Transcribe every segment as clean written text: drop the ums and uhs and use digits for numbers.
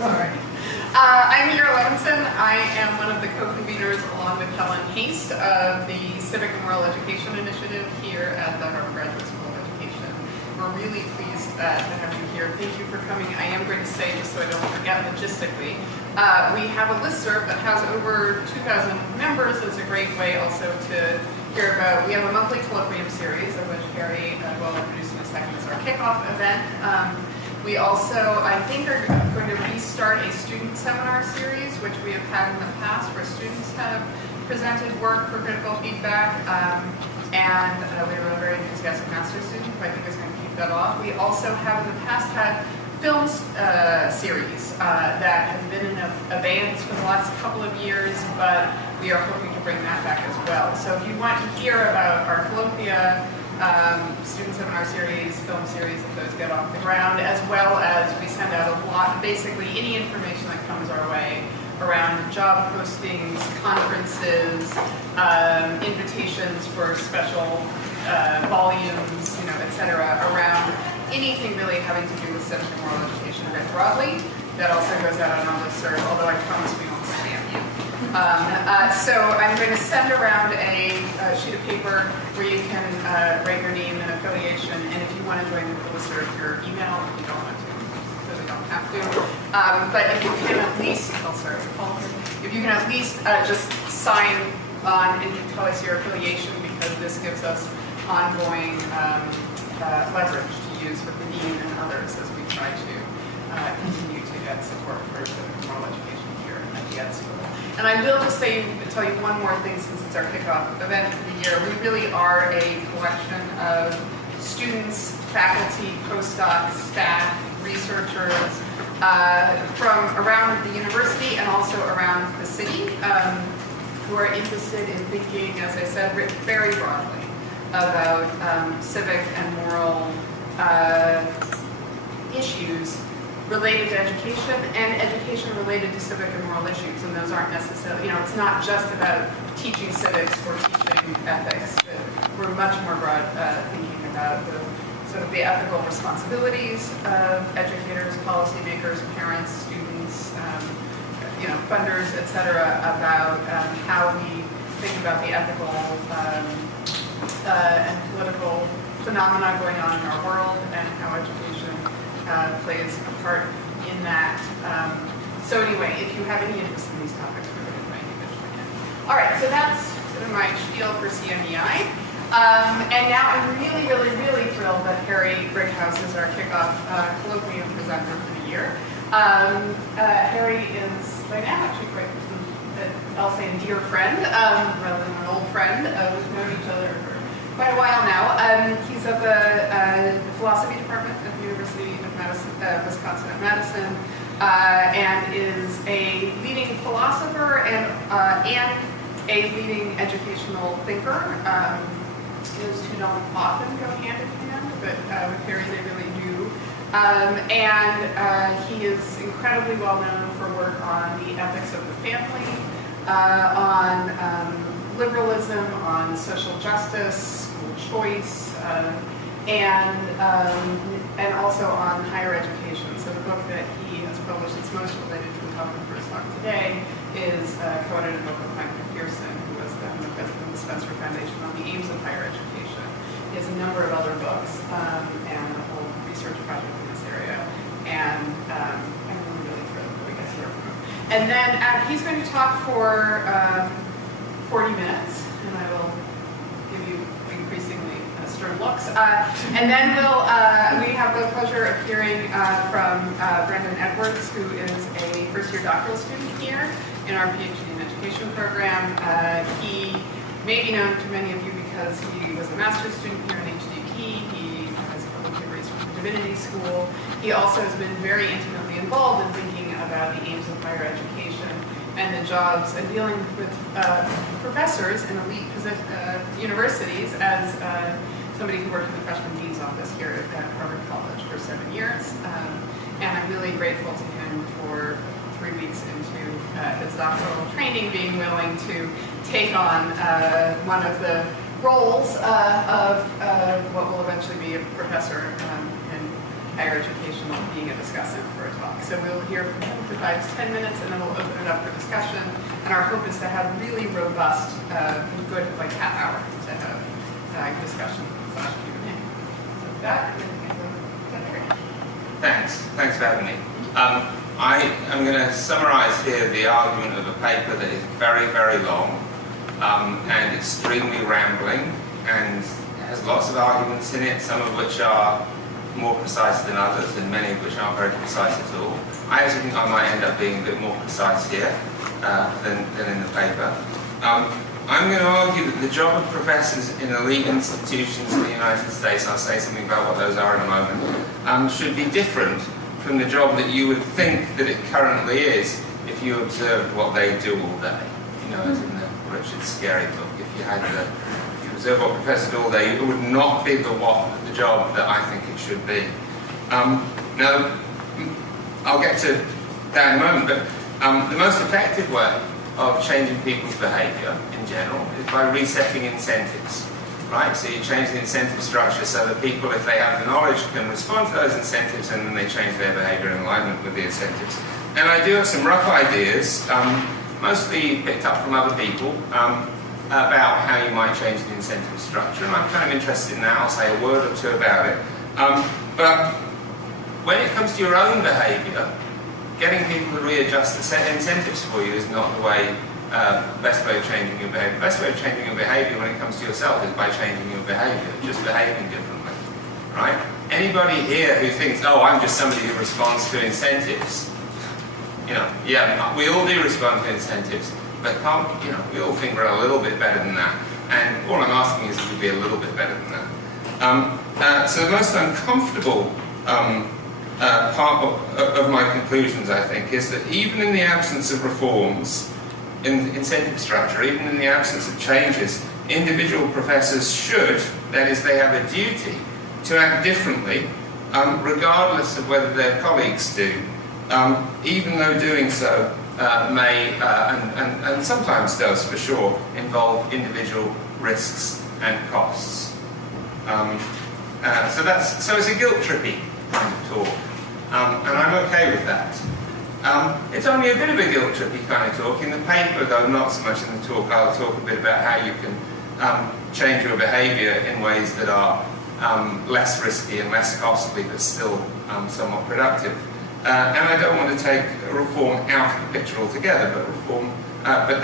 Sorry. I'm Vera Levinson. I am one of the co-conveners, along with Helen Haste, of the Civic and Moral Education Initiative here at the Harvard Graduate School of Education. We're really pleased to have you here. Thank you for coming. I am going to say, just so I don't forget logistically, we have a listserv that has over 2,000 members. It's a great way also to hear about. We have a monthly colloquium series, of which Harry will introduce in a second as our kickoff event. We also, I think, are going to restart a student seminar series, which we have had in the past, where students have presented work for critical feedback. And we have a very enthusiastic master's student who I think is going to keep that off. We also have in the past had films series that have been in abeyance for the last couple of years, but we are hoping to bring that back as well. So if you want to hear about our colloquia, student seminar series, film series, if those get off the ground, as well as we send out a lot, basically any information that comes our way around job postings, conferences, invitations for special volumes, etc., around anything really having to do with civic and moral education a bit broadly. That also goes out on our listserv, although I promise we won't spam you. So I'm going to send around a sheet of paper where you can write your name and affiliation, and if you want to join the listserv, your email, if you don't want to, so we don't have to. But if you can at least, if you can at least just sign on and tell us your affiliation, because this gives us ongoing leverage to use with the dean and others as we try to continue to get support for civic and moral education here at the Ed School. And I will just tell you one more thing, since it's our kickoff event for the year. We really are a collection of students, faculty, postdocs, staff, researchers from around the university and also around the city who are interested in thinking, as I said, very broadly about civic and moral issues related to education and education related to civic and moral issues. And those aren't necessarily, it's not just about teaching civics or teaching ethics. We're much more broad thinking about the sort of the ethical responsibilities of educators, policymakers, parents, students, funders, etc., about how we think about the ethical and political phenomena going on in our world, and how education plays a part in that. So anyway, if you have any interest in these topics, we're going to try and join in. All right, so that's sort of my spiel for CMEI. And now I'm really, really, really thrilled that Harry Brighouse is our kickoff colloquium presenter for the year. Harry is, by now, actually quite, I'll say, a dear friend, rather than an old friend. We've known each other for quite a while now. He's at the philosophy department at the University of Wisconsin at Madison, and is a leading philosopher and a leading educational thinker. Those two don't often go hand in hand, but with Harry they really do. And he is incredibly well known for work on the ethics of the family, on liberalism, on social justice, school choice, and also on higher education. So the book that he has published that's most related to the topic of first talk today is a co-edited book with Michael Pearson, who was the president of the Spencer Foundation, on the aims of higher education. He has a number of other books and a whole research project in this area. And I'm really thrilled that we get to hear from him. And then he's going to talk for 40 minutes, and I will give you increasingly stern looks. And then we have the pleasure of hearing from Brendan Edwards, who is a first-year doctoral student here in our PhD in Education program. He may be known to many of you because he was a master's student here in HDP. He has public degrees from the Divinity School. He also has been very intimately involved in thinking about the aims of higher education and the jobs and dealing with professors in elite universities as somebody who worked in the freshman dean's office here at Harvard College for 7 years. And I'm really grateful to him for 3 weeks into his doctoral training being willing to take on one of the roles of what will eventually be a professor in higher education being a discussant for a talk. So we'll hear from him for 5 to 10 minutes, and then we'll open it up for discussion. And our hope is to have really robust, good, like half hour to have discussion / Q&A. So with that, I'm going to hand over to Eric. Thanks for having me. I am going to summarize here the argument of a paper that is very, very long and extremely rambling, and has lots of arguments in it, some of which are more precise than others, and many of which aren't very precise at all. I actually think I might end up being a bit more precise here than in the paper. I'm going to argue that the job of professors in elite institutions in the United States, I'll say something about what those are in a moment, should be different from the job that you would think that it currently is if you observed what they do all day. You know, as in the Richard Scarry book, if you observe what professors do all day, it would not be the job that I think it should be. Now, I'll get to that in a moment, but the most effective way of changing people's behaviour in general is by resetting incentives. Right? So you change the incentive structure so that people, if they have the knowledge, can respond to those incentives, and then they change their behaviour in alignment with the incentives. And I do have some rough ideas, mostly picked up from other people, about how you might change the incentive structure. And I'm kind of interested in that. I'll say a word or two about it. But when it comes to your own behaviour, getting people to readjust the incentives for you is not the way. Best way of changing your behaviour. The best way of changing your behaviour when it comes to yourself is by changing your behaviour, just behaving differently, right? Anybody here who thinks, oh, I'm just somebody who responds to incentives, you know, yeah, we all do respond to incentives, but we all think we're a little bit better than that, and all I'm asking is if we be a little bit better than that. So the most uncomfortable part of my conclusions, I think, is that even in the absence of reforms in incentive structure, even in the absence of changes, individual professors should, that is, they have a duty to act differently, regardless of whether their colleagues do, even though doing so may, and sometimes does for sure, involve individual risks and costs. So it's a guilt-trippy kind of talk, and I'm okay with that. It's only a bit of a guilt-trippy kind of talk. In the paper, though, not so much in the talk, I'll talk a bit about how you can change your behaviour in ways that are less risky and less costly, but still somewhat productive. And I don't want to take reform out of the picture altogether, but reform, but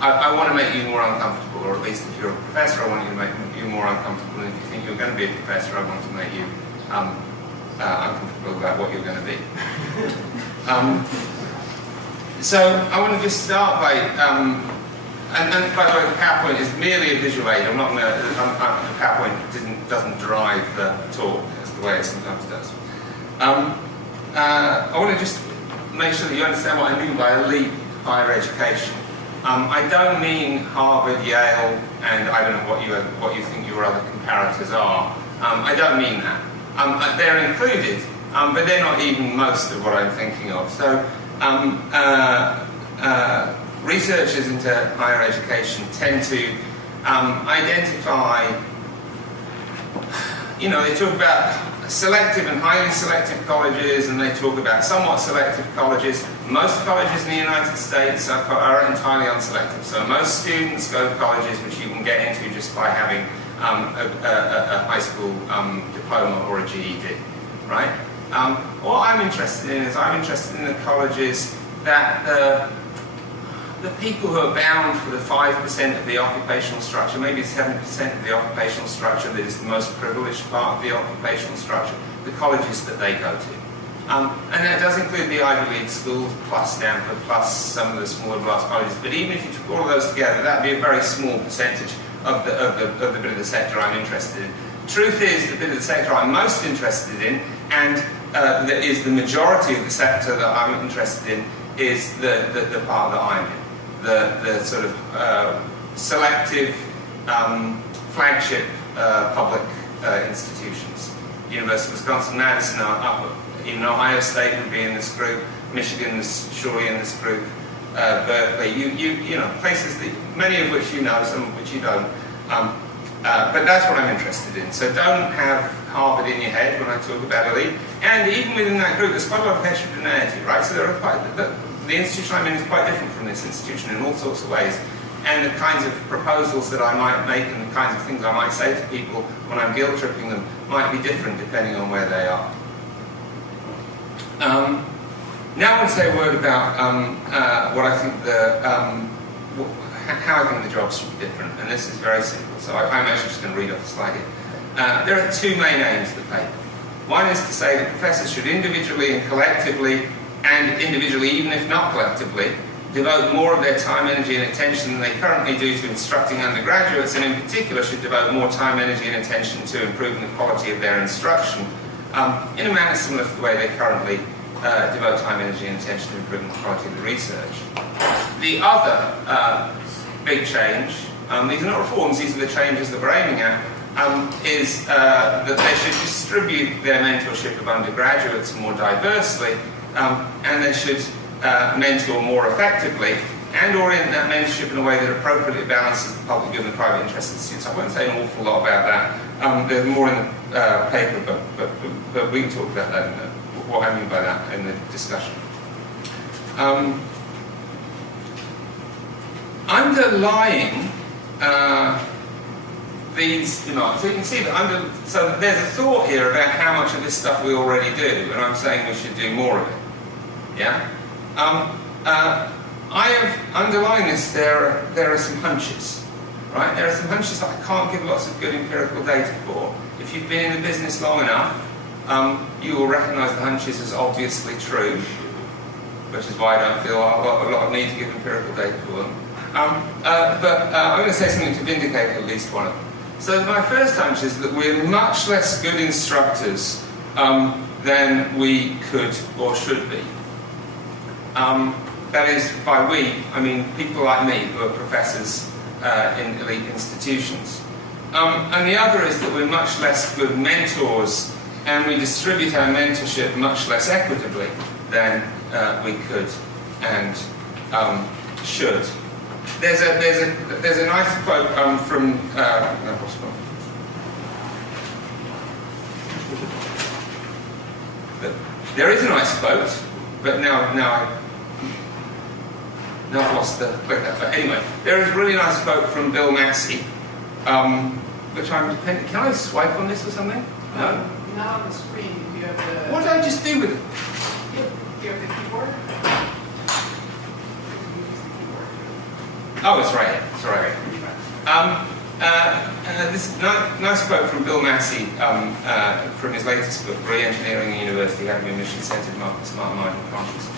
I want to make you more uncomfortable, or at least if you're a professor, I want to make you more uncomfortable, and if you think you're going to be a professor, I want to make you uncomfortable about what you're going to be. So I want to just start by, and by the way, the PowerPoint is merely a visual aid. I'm not going to, the PowerPoint doesn't drive the talk as the way it sometimes does. I want to just make sure that you understand what I mean by elite higher education. I don't mean Harvard, Yale, and I don't know what you think your other comparators are. I don't mean that. They're included, but they're not even most of what I'm thinking of. So researchers into higher education tend to identify, they talk about selective and highly selective colleges, and they talk about somewhat selective colleges. Most colleges in the United States are entirely unselective. So most students go to colleges which you can get into just by having a high school diploma or a GED, right? What I'm interested in is the colleges that the people who are bound for the 5% of the occupational structure, maybe 7% of the occupational structure that is the most privileged part of the occupational structure, the colleges that they go to. And that does include the Ivy League schools, plus Stanford, plus some of the smaller blast colleges. But even if you took all of those together, that would be a very small percentage of the bit of the sector I'm interested in. Truth is, the bit of the sector I'm most interested in, and that is the majority of the sector that I'm interested in, is the part that I'm in. The sort of selective flagship public institutions. University of Wisconsin-Madison, even Ohio State would be in this group. Michigan is surely in this group. Berkeley, you know, places that many of which you know, some of which you don't. But that's what I'm interested in. So don't have Harvard in your head when I talk about elite. And even within that group, there's quite a lot of heterogeneity, right? So there are the institution I'm in is quite different from this institution in all sorts of ways. And the kinds of proposals that I might make and the kinds of things I might say to people when I'm guilt tripping them might be different depending on where they are. Now I want to say a word about what I think how I think the jobs should be different, and this is very simple. So I'm actually just going to read off the slide here. There are two main aims of the paper. One is to say that professors should individually and collectively, and individually even if not collectively, devote more of their time, energy and attention than they currently do to instructing undergraduates, and in particular should devote more time, energy and attention to improving the quality of their instruction in a manner similar to the way they currently devote time, energy and attention to improving the quality of the research. The other big change, these are not reforms, these are the changes that we're aiming at, is that they should distribute their mentorship of undergraduates more diversely, and they should mentor more effectively, and orient that mentorship in a way that appropriately balances the public good and the private interest of the students. I won't say an awful lot about that. There's more in the paper, but we can talk about that, what I mean by that in the discussion. Underlying these demands, so you can see that so there's a thought here about how much of this stuff we already do, and I'm saying we should do more of it. Yeah? I have underlined this, there are some hunches, right? There are some hunches that I can't give lots of good empirical data for. If you've been in the business long enough, you will recognise the hunches as obviously true, which is why I don't feel a lot of need to give empirical data for them. But I'm going to say something to vindicate at least one of them. So my first hunch is that we're much less good instructors than we could or should be. That is, by we, I mean people like me who are professors in elite institutions. And the other is that we're much less good mentors, and we distribute our mentorship much less equitably than we could and should. There's a nice quote from there is a nice quote, but now I've lost the clicker. But anyway, there is a really nice quote from Bill Massey, which I'm dependent. Can I swipe on this or something? No. Not on the screen. Do you have the? What did I just do with it? Do you have the keyboard? Oh, it's right here. It's right here. This nice quote from Bill Massey from his latest book, Re-Engineering a University, Having a Mission-Centered Smart Mind and Conscience.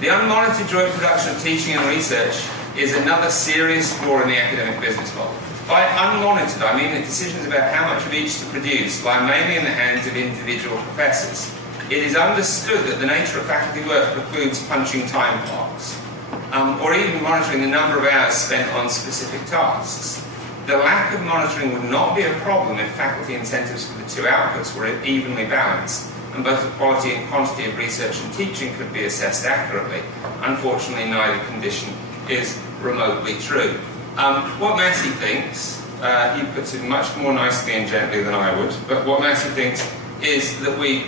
The unmonitored joint production of teaching and research is another serious flaw in the academic business model. By unmonitored, I mean that decisions about how much of each to produce lie mainly in the hands of individual professors. It is understood that the nature of faculty work precludes punching time clocks, or even monitoring the number of hours spent on specific tasks. The lack of monitoring would not be a problem if faculty incentives for the two outputs were evenly balanced, and both the quality and quantity of research and teaching could be assessed accurately. Unfortunately, neither condition is remotely true. What Massey thinks, he puts it much more nicely and gently than I would, but what Massey thinks is that we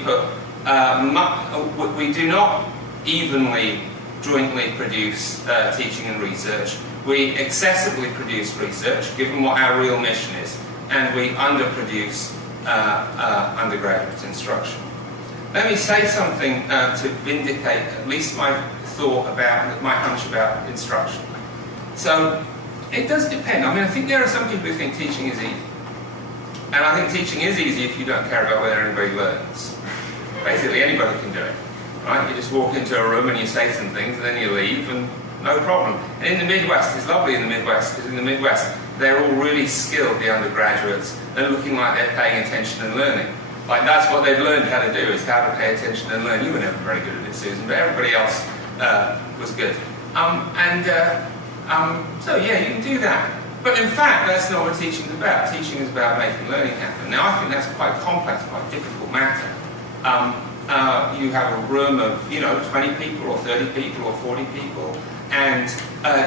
do not evenly jointly produce teaching and research. We excessively produce research, given what our real mission is, and we underproduce undergraduate instruction. Let me say something to vindicate at least my thought about, my hunch about instruction. So, it does depend. I mean, I think there are some people who think teaching is easy. And I think teaching is easy if you don't care about whether anybody learns. Basically, anybody can do it. Right? You just walk into a room and you say some things and then you leave and no problem. And in the Midwest, it's lovely in the Midwest, because in the Midwest, they're all really skilled, the undergraduates, and looking like they're paying attention and learning. Like, that's what they've learned how to do, is how to pay attention and learn. You were never very good at it, Susan, but everybody else was good. So yeah, you can do that. But in fact, that's not what teaching is about. Teaching is about making learning happen. Now, I think that's quite complex, quite difficult matter. You have a room of, 20 people or 30 people or 40 people, and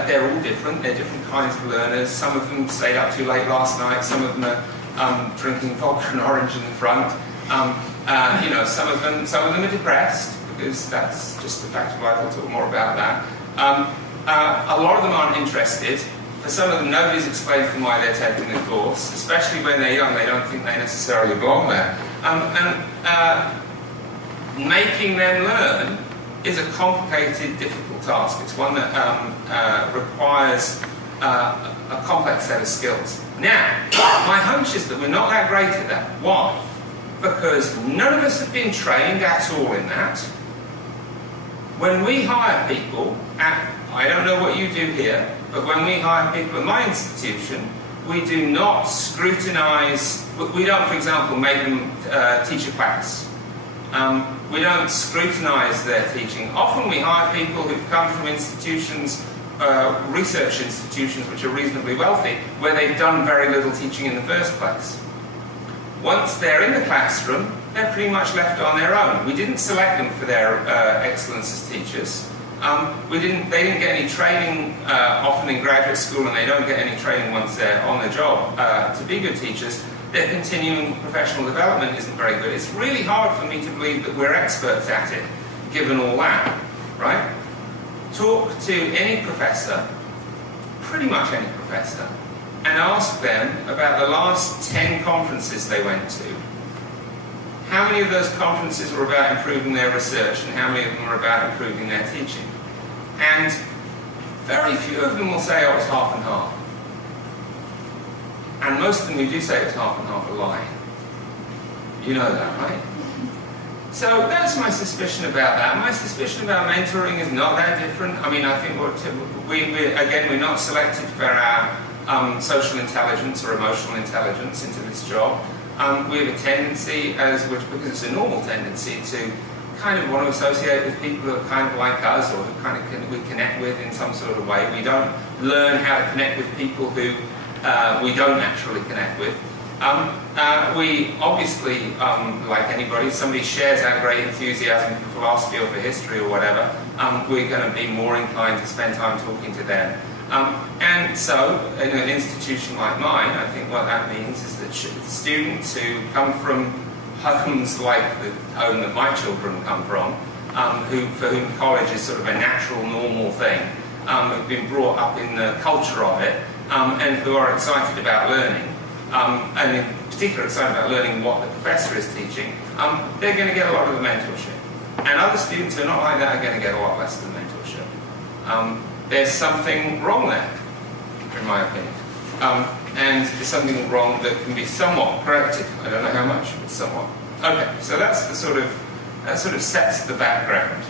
they're all different. They're different kinds of learners. Some of them stayed up too late last night. Some of them are drinking vodka and orange in the front. You know, some of them are depressed, because that's just a fact of life. We'll talk more about that. A lot of them aren't interested. For some of them, nobody's explained to them why they're taking the course, especially when they're young. They don't think they necessarily belong there. Making them learn is a complicated, difficult task. It's one that requires a complex set of skills. Now, my hunch is that we're not that great at that. Why? Because none of us have been trained at all in that. When we hire people I don't know what you do here, but when we hire people at my institution, we do not scrutinise, we don't, for example, make them teach a class. We don't scrutinise their teaching. Often we hire people who've come from institutions, research institutions which are reasonably wealthy, where they've done very little teaching in the first place. Once they're in the classroom, they're pretty much left on their own. We didn't select them for their excellence as teachers. They didn't get any training often in graduate school, and they don't get any training once they're on the job to be good teachers. Their continuing professional development isn't very good. It's really hard for me to believe that we're experts at it, given all that, right? Talk to any professor, pretty much any professor, and ask them about the last 10 conferences they went to. How many of those conferences were about improving their research, and how many of them were about improving their teaching? And very few of them will say, oh, it's half and half. And most of them who do say it's half and half are lying. You know that, right? So that's my suspicion about that. My suspicion about mentoring is not that different. I mean, I think we're not selected for our social intelligence or emotional intelligence into this job. We have a tendency, because it's a normal tendency, to kind of want to associate with people who are kind of like us, or who kind of we connect with in some sort of way. We don't learn how to connect with people who we don't naturally connect with. We obviously, like anybody, somebody shares our great enthusiasm for philosophy or for history or whatever, we're going to be more inclined to spend time talking to them. And so, in an institution like mine, I think what that means is that students who come from homes like the home that my children come from, for whom college is sort of a natural, normal thing, who've been brought up in the culture of it, and who are excited about learning, and in particular excited about learning what the professor is teaching, they're going to get a lot of the mentorship. And other students who are not like that are going to get a lot less of the mentorship. There's something wrong there, in my opinion. And there's something wrong that can be somewhat corrected. I don't know how much, but somewhat. Okay, so that's the sort of, that sort of sets the background.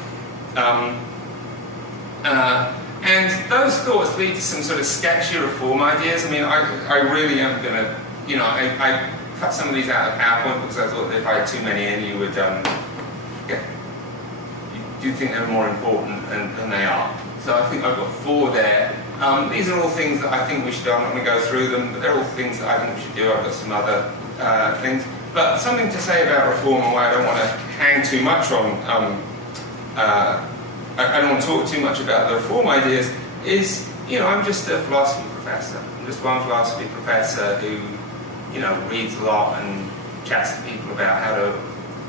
And those thoughts lead to some sort of sketchy reform ideas. I mean, I really am going to, you know, I cut some of these out of PowerPoint because I thought that if I had too many in, you would, you think they were more important than they are. So I think I've got 4 there. These are all things that I think we should do. I'm not going to go through them, but they're all things that I think we should do. I've got some other things. But something to say about reform, and why I don't want to hang too much on, I don't want to talk too much about the reform ideas, is, you know, I'm just a philosophy professor. I'm just one philosophy professor who, you know, reads a lot and chats to people about how to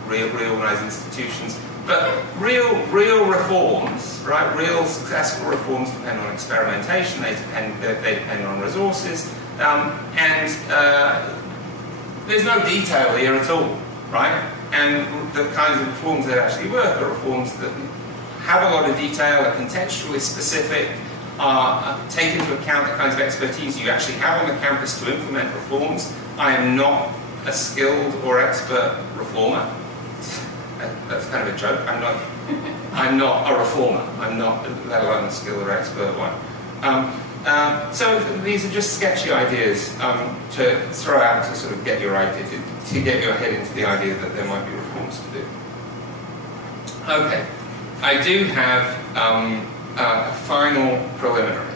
reorganize institutions. But real reforms, right? Real successful reforms depend on experimentation. They depend on resources, and there's no detail here at all, right? And the kinds of reforms that actually work are reforms that have a lot of detail, are contextually specific, take into account the kinds of expertise you actually have on the campus to implement reforms. I am not a skilled or expert reformer. That's kind of a joke. I'm not a reformer. I'm not, let alone a skilled or expert one. So these are just sketchy ideas to throw out to sort of get your idea, to get your head into the idea that there might be reforms to do. Okay, I do have a final preliminary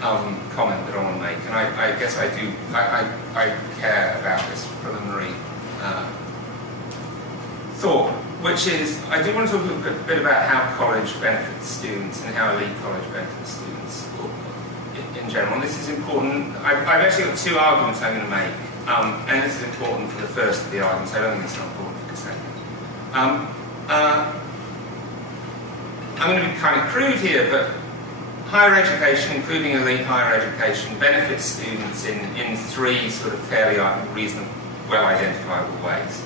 comment that I want to make, and I guess I do. I care about this preliminary thought, which is, I do want to talk a bit about how college benefits students and how elite college benefits students in general. And this is important. I've actually got 2 arguments I'm going to make, and this is important for the first of the arguments. I don't think it's not important I'm going to be kind of crude here, but higher education, including elite higher education, benefits students in three sort of fairly reasonable, well-identifiable ways.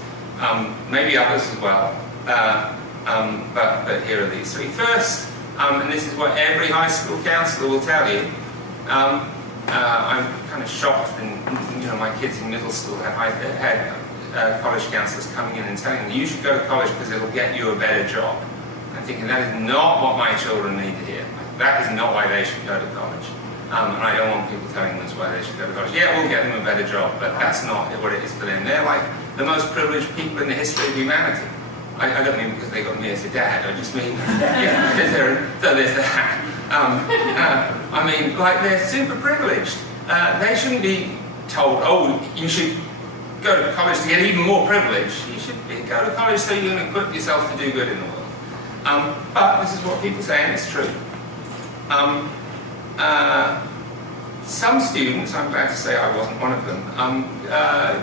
Maybe others as well, but here are these three. First, and this is what every high school counsellor will tell you, I'm kind of shocked, and my kids in middle school had college counsellors coming in and telling them, you should go to college because it'll get you a better job. I'm thinking, that is not what my children need to hear. That is not why they should go to college. And I don't want people telling them that's why they should go to college. Yeah, we'll get them a better job, but that's not what it is for them. They're like the most privileged people in the history of humanity. I don't mean because they got me as a dad, I just mean, so there's that. I mean, like, they're super privileged. They shouldn't be told, oh, you should go to college to get even more privilege. You should go to college so you can equip yourself to do good in the world. But this is what people say, and it's true. Some students, I'm glad to say I wasn't one of them,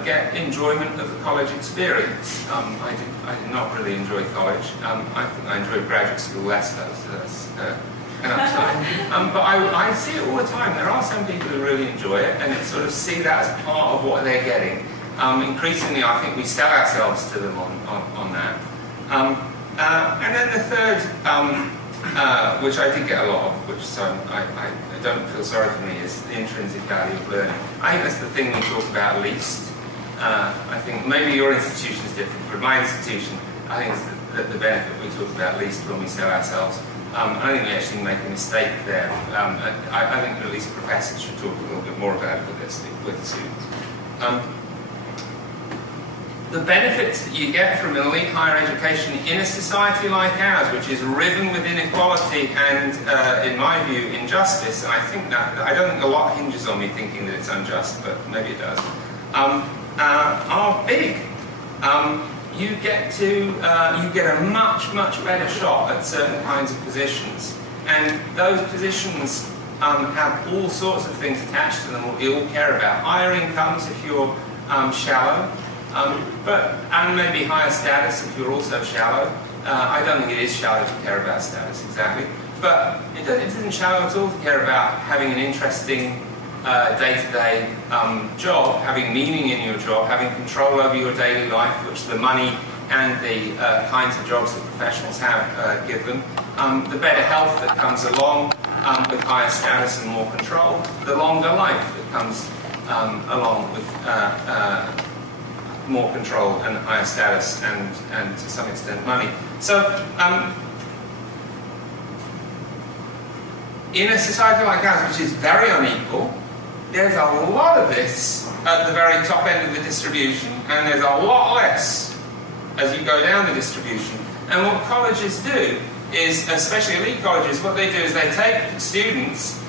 get enjoyment of the college experience. I did not really enjoy college. I think I enjoyed graduate school less though, so that's an upside. But I see it all the time. There are some people who really enjoy it and sort of see that as part of what they're getting. Increasingly, I think we sell ourselves to them on that. And then the third, which I did get a lot of, which so I don't feel sorry for me, is the intrinsic value of learning. I think that's the thing we talk about least. I think maybe your institution is different, but my institution, I think it's the benefit we talk about least when we sell ourselves. I think we actually make a mistake there. I think at least professors should talk a little bit more about it with the students. The benefits that you get from elite higher education in a society like ours, which is riven with inequality and, in my view, injustice, and I think that, I don't think a lot hinges on me thinking that it's unjust, but maybe it does, are big. You get a much better shot at certain kinds of positions, and those positions have all sorts of things attached to them. We all care about higher incomes if you're shallow. And maybe higher status if you're also shallow. I don't think it is shallow to care about status exactly, but it isn't shallow at all to care about having an interesting day-to-day job, having meaning in your job, having control over your daily life, which the money and the kinds of jobs that professionals have give them. The better health that comes along with higher status and more control, the longer life that comes along with more control and higher status and to some extent money. So in a society like ours, which is very unequal, there's a lot of this at the very top end of the distribution, and there's a lot less as you go down the distribution. And what colleges do is, especially elite colleges, what they do is they take students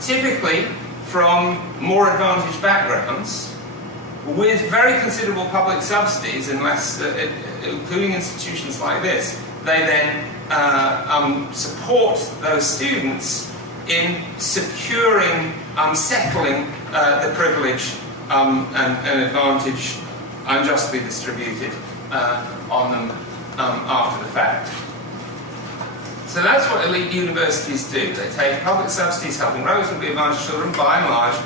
typically from more advantaged backgrounds with very considerable public subsidies, including institutions like this. They then support those students in securing, settling the privilege and advantage unjustly distributed on them after the fact. So that's what elite universities do. They take public subsidies helping relatively advantaged children, by and large,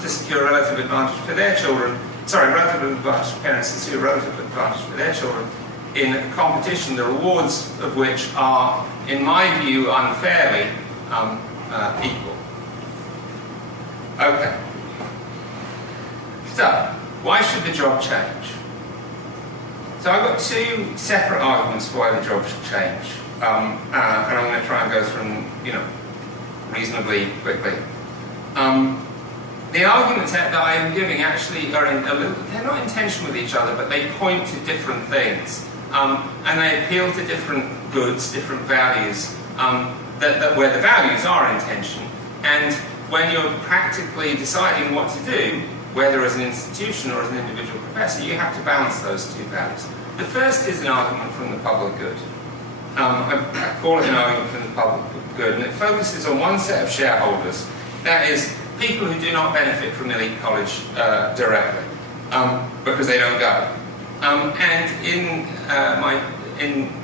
to secure relative advantage for their children. Sorry, relative advantage for parents to secure relative advantage for their children in a competition, the rewards of which are, in my view, unfairly equal. Okay. So, why should the job change? So I've got two separate arguments for why the job should change. And I'm going to try and go through them, reasonably quickly. The arguments that I am giving actually are they're not in tension with each other, but they point to different things. And they appeal to different goods, different values, where the values are in tension. And when you're practically deciding what to do, whether as an institution or as an individual professor, you have to balance those two values. The first is an argument from the public good. I call it an argument from the public good, and it focuses on one set of shareholders, that is, people who do not benefit from elite college directly, because they don't go. And in my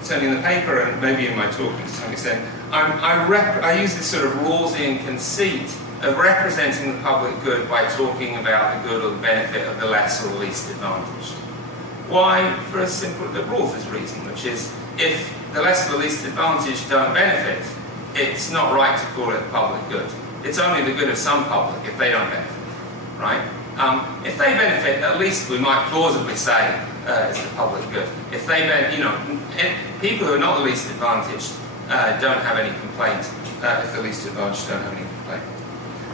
certainly in the paper and maybe in my talk to some extent, I use this sort of Rawlsian conceit of representing the public good by talking about the good or the benefit of the less or the least advantaged. Why? For a simple, the Rawls' reason, which is if the less or the least advantaged don't benefit, it's not right to call it public good. It's only the good of some public if they don't benefit, right? If they benefit, at least we might plausibly say it's the public good. If they people who are not the least advantaged don't have any complaint. If the least advantaged don't have any complaint.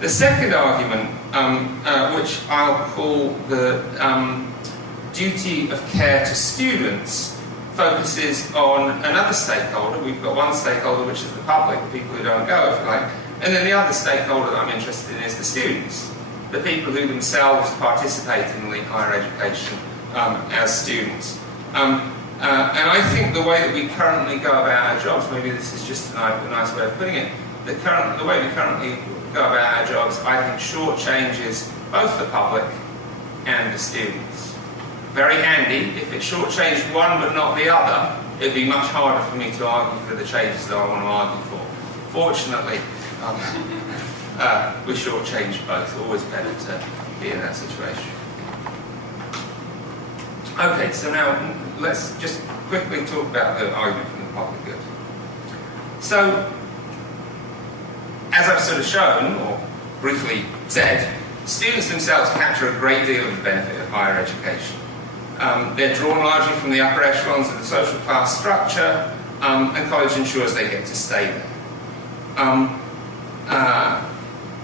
The second argument, which I'll call the duty of care to students, focuses on another stakeholder. We've got one stakeholder, which is the public, the people who don't go, if you like, and then the other stakeholder that I'm interested in is the students, the people who themselves participate in the higher education as students. And I think the way that we currently go about our jobs, maybe this is just a nice way of putting it, the way we currently go about our jobs, I think shortchanges both the public and the students. Very handy. If it shortchanged one but not the other, it'd be much harder for me to argue for the changes that I want to argue for. Fortunately, we shortchange both. Always better to be in that situation. Okay, so now let's just quickly talk about the argument from the public good. So, as I've sort of shown, or briefly said, students themselves capture a great deal of the benefit of higher education. They're drawn largely from the upper echelons of the social class structure, and college ensures they get to stay there.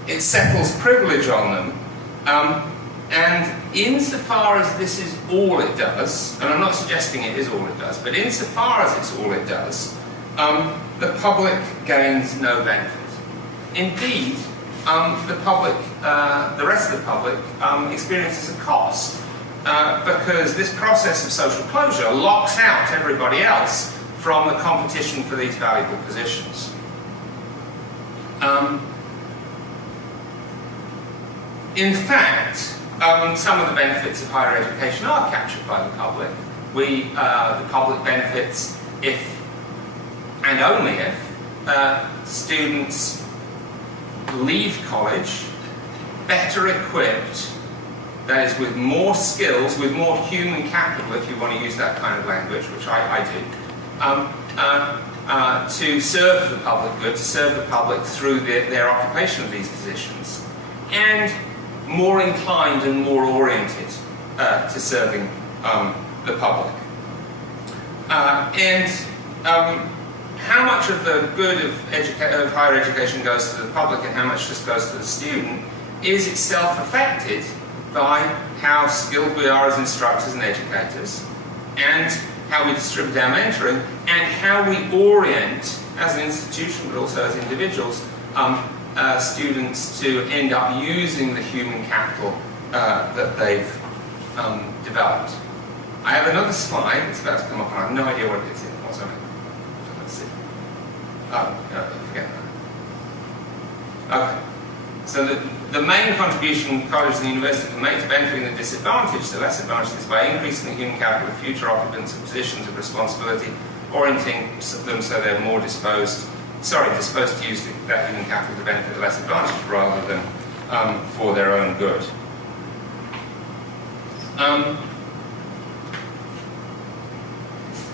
It settles privilege on them, and insofar as this is all it does, and I'm not suggesting it is all it does, but insofar as it's all it does, the public gains no benefit. Indeed, the public, the rest of the public, experiences a cost because this process of social closure locks out everybody else from the competition for these valuable positions. In fact, some of the benefits of higher education are captured by the public. The public benefits if, and only if, students leave college better equipped, that is with more skills, with more human capital, if you want to use that kind of language, which I do, to serve the public good, to serve the public through their occupation of these positions, and more inclined and more oriented to serving the public. How much of the good of higher education goes to the public and how much just goes to the student is itself affected by how skilled we are as instructors and educators, and how we distribute our mentoring, and how we orient, as an institution but also as individuals, students to end up using the human capital that they've developed. I have another slide that's about to come up, and I have no idea what it's in. What's on it? Let's see. Oh, no, forget that. Okay. So the main contribution colleges and universities can make to benefiting the disadvantaged, the less advantaged, is by increasing the human capital of future occupants of positions of responsibility, orienting them so they're more disposed to use that human capital to benefit the less advantaged rather than for their own good.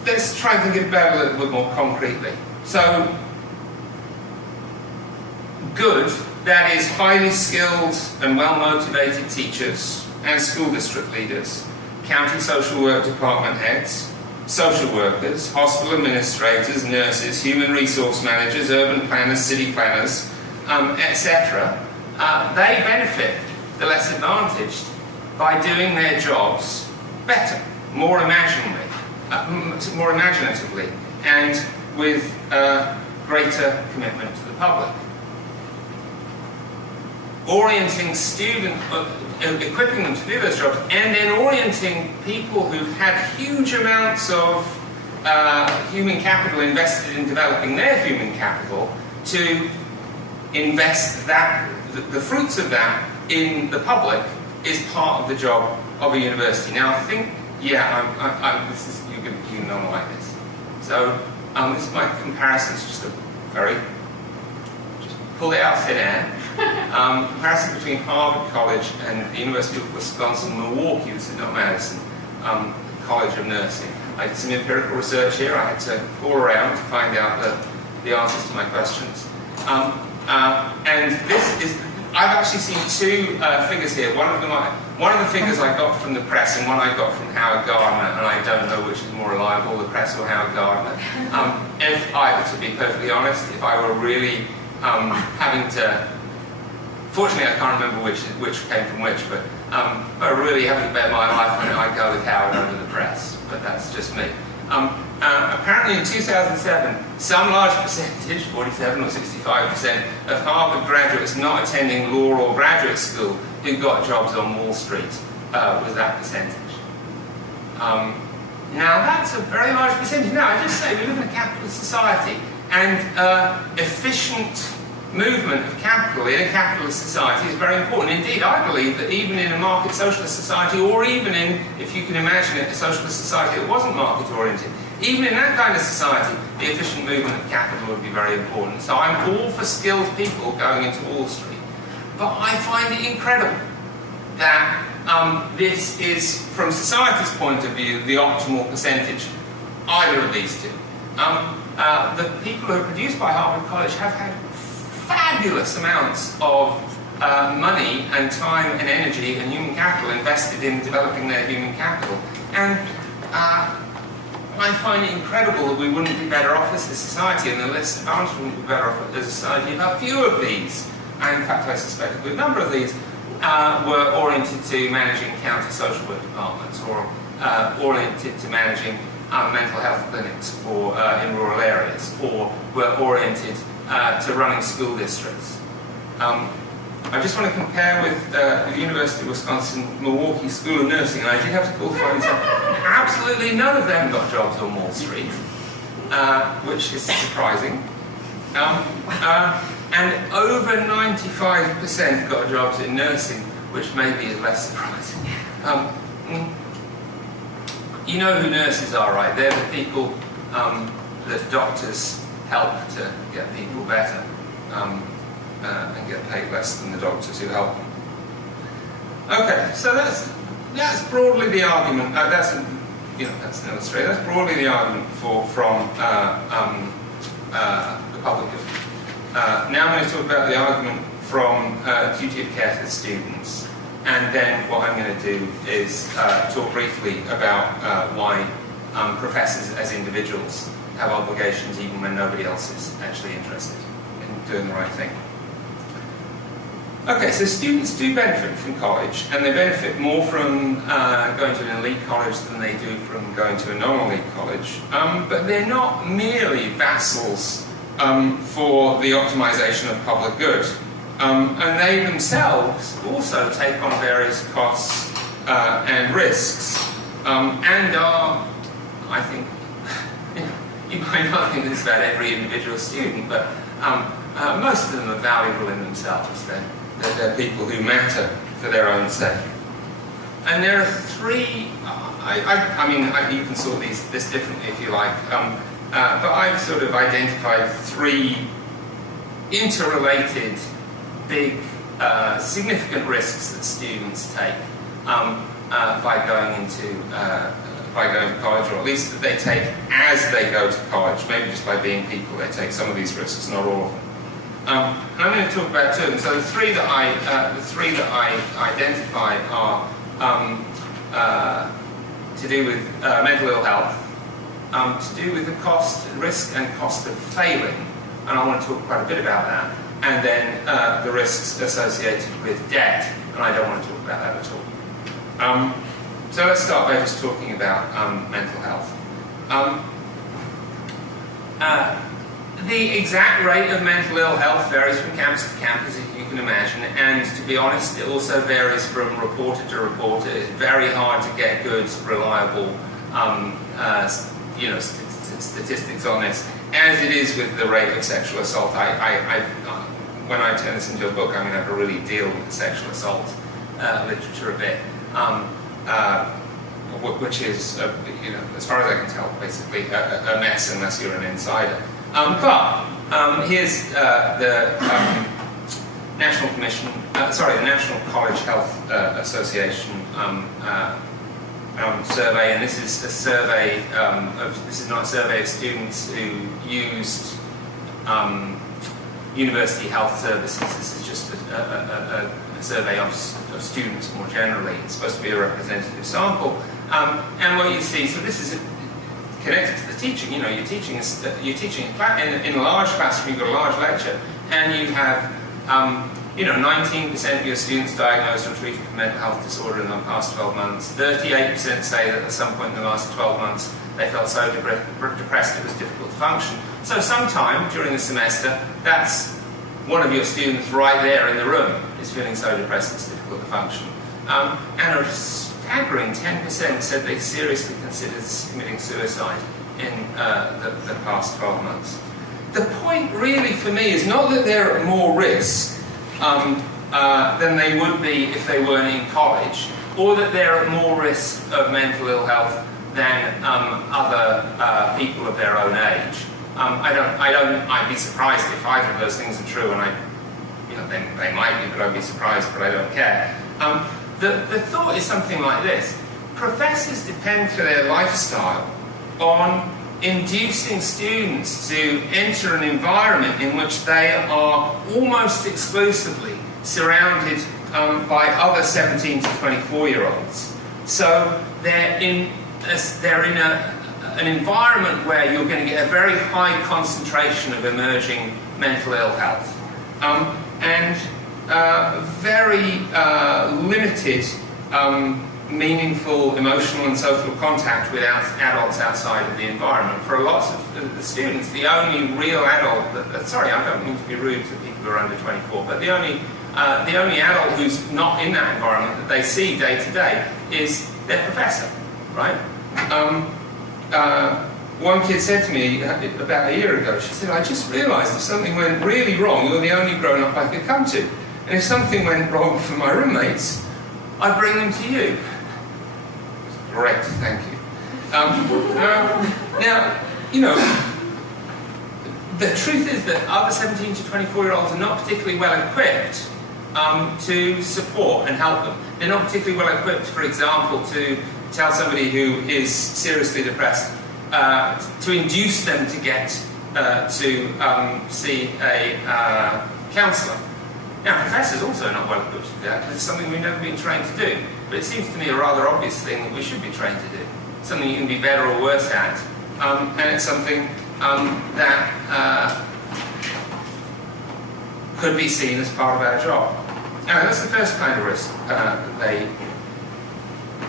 Let's try and think about it a little bit more concretely. So, good, that is highly skilled and well-motivated teachers and school district leaders, county social work department heads, social workers, hospital administrators, nurses, human resource managers, urban planners, city planners, etc. They benefit the less advantaged by doing their jobs better, more imaginatively, and with greater commitment to the public. Orienting equipping them to do those jobs, and then orienting people who've had huge amounts of human capital invested in developing their human capital to invest the fruits of that in the public is part of the job of a university. Now I think, yeah, you know like this. So this is my comparison. It's just pull it out of thin air. Comparison between Harvard College and the University of Wisconsin-Milwaukee, this is not Madison, College of Nursing. I did some empirical research here. I had to call around to find out the answers to my questions. And this is, I've actually seen two figures here. One of the figures I got from the press and one I got from Howard Gardner, and I don't know which is more reliable, the press or Howard Gardner. If I were to be perfectly honest, if I were really having to, fortunately I can't remember which came from which, but really having to bet my life on it, I'd go with Howard over the press, but that's just me. Apparently in 2007, some large percentage, 47 or 65%, of Harvard graduates not attending law or graduate school who got jobs on Wall Street was that percentage. Now that's a very large percentage. Now I just say we live in a capitalist society, and efficient movement of capital in a capitalist society is very important. Indeed, I believe that even in a market socialist society, or even in, if you can imagine it, a socialist society that wasn't market-oriented, even in that kind of society, the efficient movement of capital would be very important. So I'm all for skilled people going into Wall Street. But I find it incredible that this is, from society's point of view, the optimal percentage, either of these two. The people who are produced by Harvard College have had fabulous amounts of money and time and energy and human capital invested in developing their human capital. And I find it incredible that we wouldn't be better off as a society, and the less advantaged wouldn't be better off as a society if a few of these, and in fact I suspect a good number of these, were oriented to managing county social work departments, or oriented to managing mental health clinics for, in rural areas, or were oriented to running school districts. I just want to compare with the University of Wisconsin-Milwaukee School of Nursing, and I did have to call for and say, absolutely none of them got jobs on Wall Street, which is surprising. And over 95% got jobs in nursing, which maybe is less surprising. You know who nurses are, right? They're the people that doctors help to get people better. And get paid less than the doctors who help them. Okay, so that's broadly the argument. That's an illustration. That's broadly the argument from the public good. Now I'm going to talk about the argument from duty of care to students, and then what I'm going to do is talk briefly about why professors as individuals have obligations even when nobody else is actually interested in doing the right thing. Okay, so students do benefit from college, and they benefit more from going to an elite college than they do from going to a non-elite college, but they're not merely vassals for the optimization of public good, and they themselves also take on various costs and risks, and are, I think, you might not think this about every individual student, but most of them are valuable in themselves. They're people who matter for their own sake. And there are three, you can sort this differently if you like, but I've sort of identified three interrelated, big, significant risks that students take by going to college, or at least that they take as they go to college. Maybe just by being people, they take some of these risks, not all of them. And I'm going to talk about two of them. So the three that I identify are to do with mental ill health, to do with the cost, risk, and cost of failing, and I want to talk quite a bit about that. And then the risks associated with debt, and I don't want to talk about that at all. So let's start by just talking about mental health. The exact rate of mental ill health varies from campus to campus, if you can imagine, and to be honest, it also varies from reporter to reporter. It's very hard to get good, reliable, statistics on this, as it is with the rate of sexual assault. When I turn this into a book, I'm going to have to really deal with the sexual assault literature a bit. which is, as far as I can tell, basically a mess unless you're an insider. But here's the National the National College Health Association survey, and this is a survey this is not a survey of students who used university health services. This is just a survey of students more generally. It's supposed to be a representative sample. And what you see, so this is connected to the teaching. You're teaching in a large classroom. You've got a large lecture, and you have 19% of your students diagnosed or treated for mental health disorder in the past 12 months. 38% say that at some point in the last 12 months they felt so depressed it was difficult to function. So sometime during the semester, that's one of your students right there in the room is feeling so depressed it's difficult to function. And a staggering 10% said they seriously considered committing suicide in the past 12 months. The point really for me is not that they're at more risk than they would be if they weren't in college, or that they're at more risk of mental ill health than other people of their own age. I'd be surprised if either of those things are true, and they might be, but I'd be surprised, but I don't care. The thought is something like this. Professors depend for their lifestyle on inducing students to enter an environment in which they are almost exclusively surrounded by other 17 to 24-year-olds. So they're in an environment where you're going to get a very high concentration of emerging mental ill health and very limited meaningful emotional and social contact with adults outside of the environment. For a lot of the students, the only real adult, sorry, I don't mean to be rude to people who are under 24, but the only adult who's not in that environment that they see day to day is their professor, right? One kid said to me about a year ago, she said, I just realised if something went really wrong, you're the only grown-up I could come to. And if something went wrong for my roommates, I'd bring them to you. Great, thank you. Now, the truth is that other 17 to 24-year-olds are not particularly well equipped to support and help them. They're not particularly well equipped, for example, to tell somebody who is seriously depressed, to induce them to get to see a counsellor. Now, professors also are not well equipped to do that, because it's something we've never been trained to do. But it seems to me a rather obvious thing that we should be trained to do. Something you can be better or worse at, and it's something that could be seen as part of our job. Now, that's the first kind of risk that they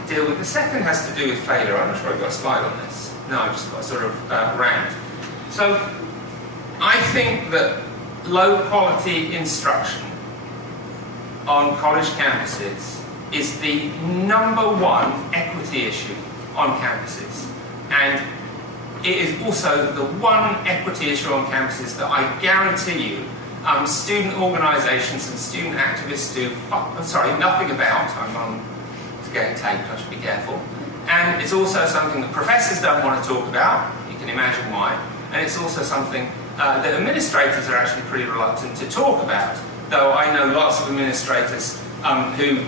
deal with. The second has to do with failure. I'm not sure I've got a slide on this. No, I've just got a sort of rant. So, I think that low-quality instruction on college campuses is the #1 equity issue on campuses. And it is also the one equity issue on campuses that I guarantee you student organisations and student activists do nothing about. It's getting taped, I should be careful. And it's also something that professors don't want to talk about. You can imagine why. And it's also something that administrators are actually pretty reluctant to talk about. Though I know lots of administrators who,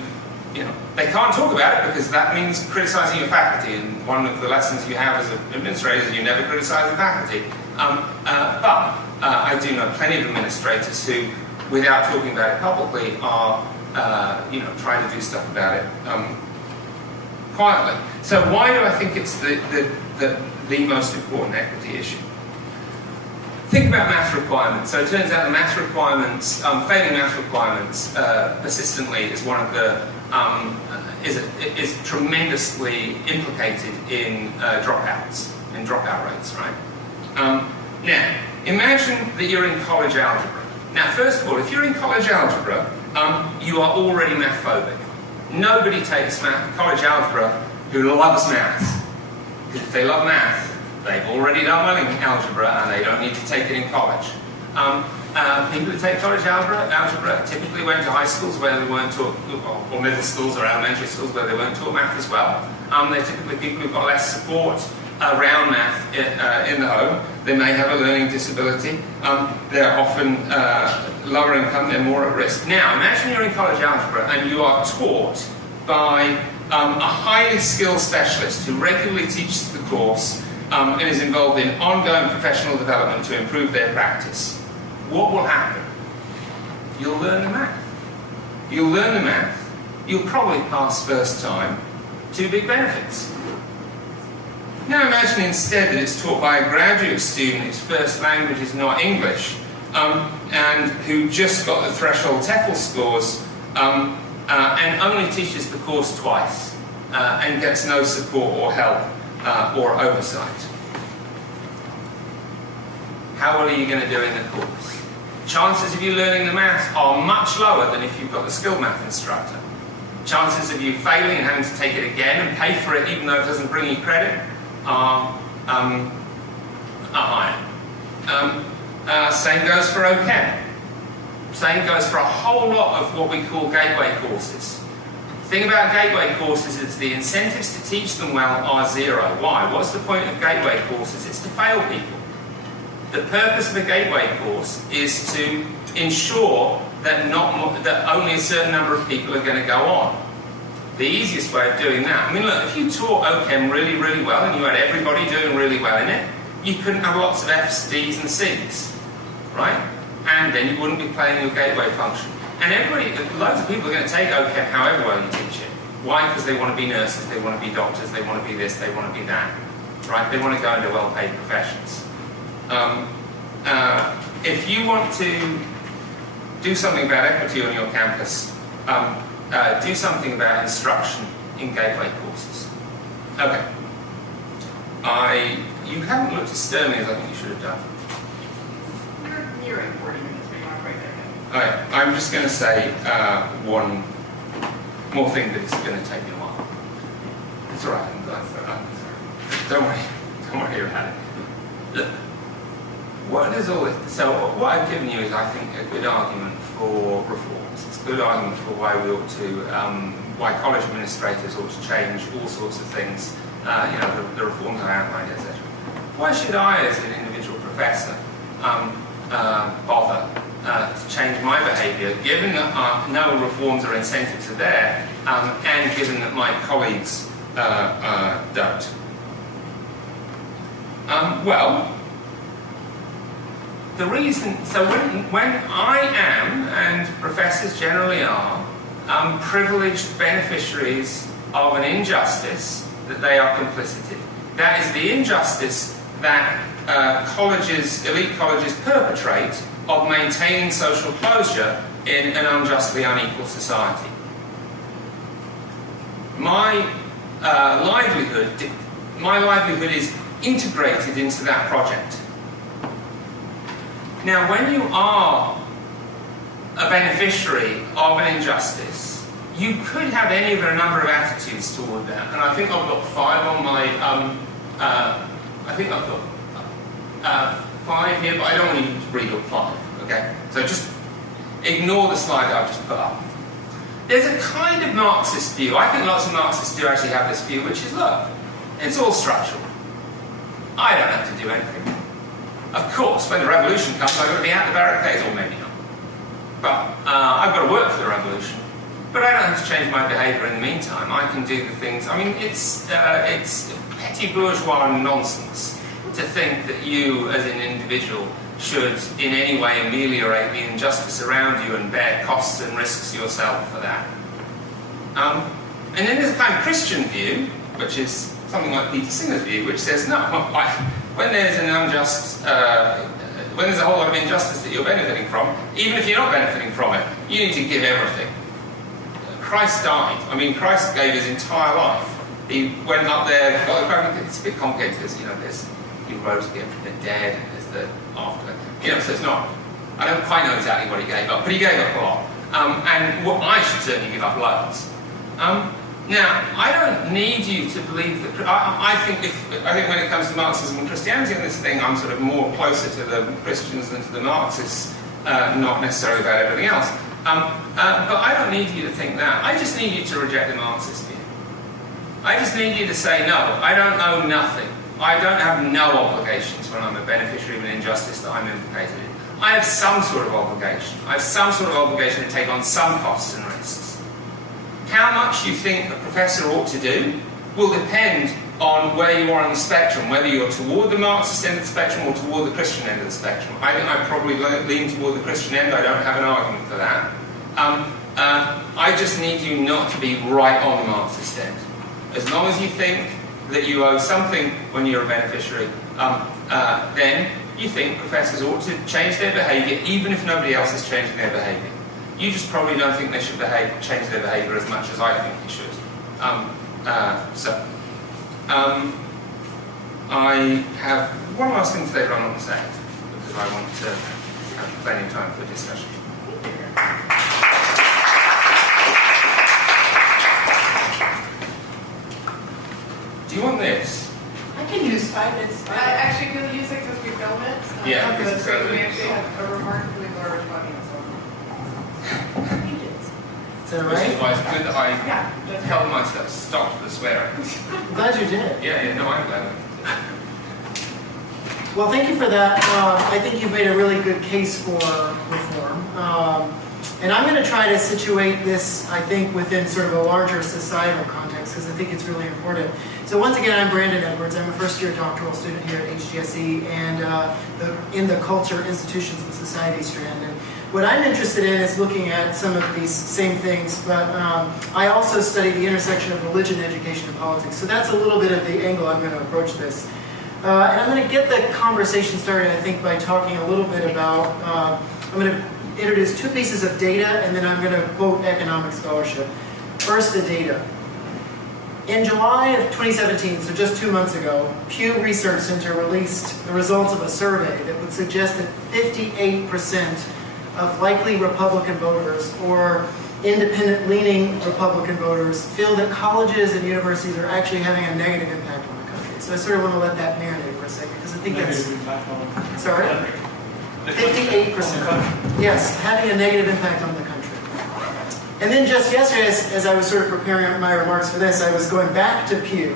they can't talk about it because that means criticising your faculty. And one of the lessons you have as an administrator is you never criticise the faculty. But I do know plenty of administrators who, without talking about it publicly, are trying to do stuff about it quietly. So why do I think it's the most important equity issue? Think about math requirements. So it turns out the math requirements, failing math requirements persistently is one of the is tremendously implicated in dropouts, in dropout rates, right? Now, imagine that you're in college algebra. Now, first of all, if you're in college algebra, you are already math phobic. Nobody takes college algebra who loves math. Because if they love math, they've already done well in algebra and they don't need to take it in college. People who take college algebra typically went to high schools where they weren't taught, or middle schools or elementary schools where they weren't taught math as well. They're typically people who've got less support around math in the home. They may have a learning disability. They're often lower income, they're more at risk. Now, imagine you're in college algebra and you are taught by a highly skilled specialist who regularly teaches the course and is involved in ongoing professional development to improve their practice. What will happen? You'll learn the math. You'll learn the math. You'll probably pass first time. Two big benefits. Now imagine instead that it's taught by a graduate student whose first language is not English and who just got the threshold TEFL scores and only teaches the course twice and gets no support or help or oversight. How well are you going to do in the course? Chances of you learning the maths are much lower than if you've got the skilled math instructor. Chances of you failing and having to take it again and pay for it even though it doesn't bring you credit are higher. Same goes for OChem. Same goes for a whole lot of what we call gateway courses. The thing about gateway courses is the incentives to teach them well are zero. Why? What's the point of gateway courses? It's to fail people. The purpose of a gateway course is to ensure that only a certain number of people are going to go on. The easiest way of doing that, I mean look, if you taught OChem really, really well and you had everybody doing really well in it, you couldn't have lots of F's, D's and C's, right? And then you wouldn't be playing your gateway function. And loads of people are going to take OChem however well you teach it. Why? Because they want to be nurses, they want to be doctors, they want to be this, they want to be that, right? They want to go into well-paid professions. If you want to do something about equity on your campus, do something about instruction in gateway courses. Okay. You haven't looked as sternly as I think you should have done. You're in 40 minutes, but you're not quite there yet. Okay. I'm just going to say one more thing that's going to take me a while. It's all right. Don't worry about it. Look. What is all this? So what I've given you is, I think, a good argument for reforms. It's a good argument for why we ought to, why college administrators ought to change all sorts of things. The reforms I outlined, etc. Why should I, as an individual professor, bother to change my behaviour, given that no reforms or incentives are there, and given that my colleagues don't? Well. The reason, so when I am, and professors generally are, privileged beneficiaries of an injustice that they are complicit in. That is the injustice that elite colleges perpetrate of maintaining social closure in an unjustly unequal society. My livelihood is integrated into that project. Now, when you are a beneficiary of an injustice, you could have any of a number of attitudes toward that. And I think I've got 5 on my, I think I've got 5 here, but I don't want you to read all 5, okay? So just ignore the slide that I've just put up. There's a kind of Marxist view. I think lots of Marxists do actually have this view, which is, look, it's all structural. I don't have to do anything. Of course, when the revolution comes, I've got to be at the barricades, or maybe not. But I've got to work for the revolution. But I don't have to change my behaviour in the meantime. I can do the things. I mean, it's petty bourgeois nonsense to think that you, as an individual, should in any way ameliorate the injustice around you and bear costs and risks yourself for that. And then there's a kind of Christian view, which is something like Peter Singer's view, which says, no, when there's an when there's a whole lot of injustice that you're benefiting from, even if you're not benefiting from it, you need to give everything. Christ died. I mean, Christ gave his entire life. He went up there. Well, it's a bit complicated because he rose again from the dead, and there's the after. So it's not. I don't quite know exactly what he gave up, but he gave up a lot. And what I should certainly give up loads. Now, I don't need you to believe that. I think when it comes to Marxism and Christianity and this thing, I'm sort of more closer to the Christians than to the Marxists. not necessarily about everything else. But I don't need you to think that. I just need you to reject the Marxist view. I just need you to say, no, I don't owe nothing. I don't have no obligations when I'm a beneficiary of an injustice that I'm implicated in. I have some sort of obligation. I have some sort of obligation to take on some costs and risks. How much you think a professor ought to do will depend on where you are on the spectrum, whether you're toward the Marxist end of the spectrum or toward the Christian end of the spectrum. I think I probably lean toward the Christian end. I don't have an argument for that. I just need you not to be right on the Marxist end. As long as you think that you owe something when you're a beneficiary, then you think professors ought to change their behaviour even if nobody else is changing their behaviour. You just probably don't think they should change their behaviour as much as I think they should. I have one last thing to say, but I'm not going to say it because I want to have plenty of time for discussion. Do you want this? I can use 5 minutes. Actually, we'll use it because we film it. Yeah, because it's relevant. we actually have a remarkably large audience on Is that Which is right? why it's good that I Yeah, that's held myself, stopped the swearing. I'm glad you did. Yeah, no, I'm glad. Well, thank you for that. I think you've made a really good case for reform. And I'm going to try to situate this, I think, within sort of a larger societal context, because I think it's really important. So once again, I'm Brandon Edwards. I'm a first-year doctoral student here at HGSE and in the Culture, Institutions, and Society strand. And what I'm interested in is looking at some of these same things, but I also study the intersection of religion, education, and politics. So that's a little bit of the angle I'm going to approach this. And I'm going to get the conversation started, I think, by talking a little bit about, I'm going to introduce 2 pieces of data, and then I'm going to quote economic scholarship. First, the data. In July of 2017, so just 2 months ago, Pew Research Center released the results of a survey that would suggest that 58% of likely Republican voters or independent-leaning Republican voters feel that colleges and universities are actually having a negative impact on the country. So I sort of want to let that marinate for a second, because I think that's... Sorry? 58%. Yes, having a negative impact on the country. And then just yesterday, as I was sort of preparing my remarks for this, I was going back to Pew,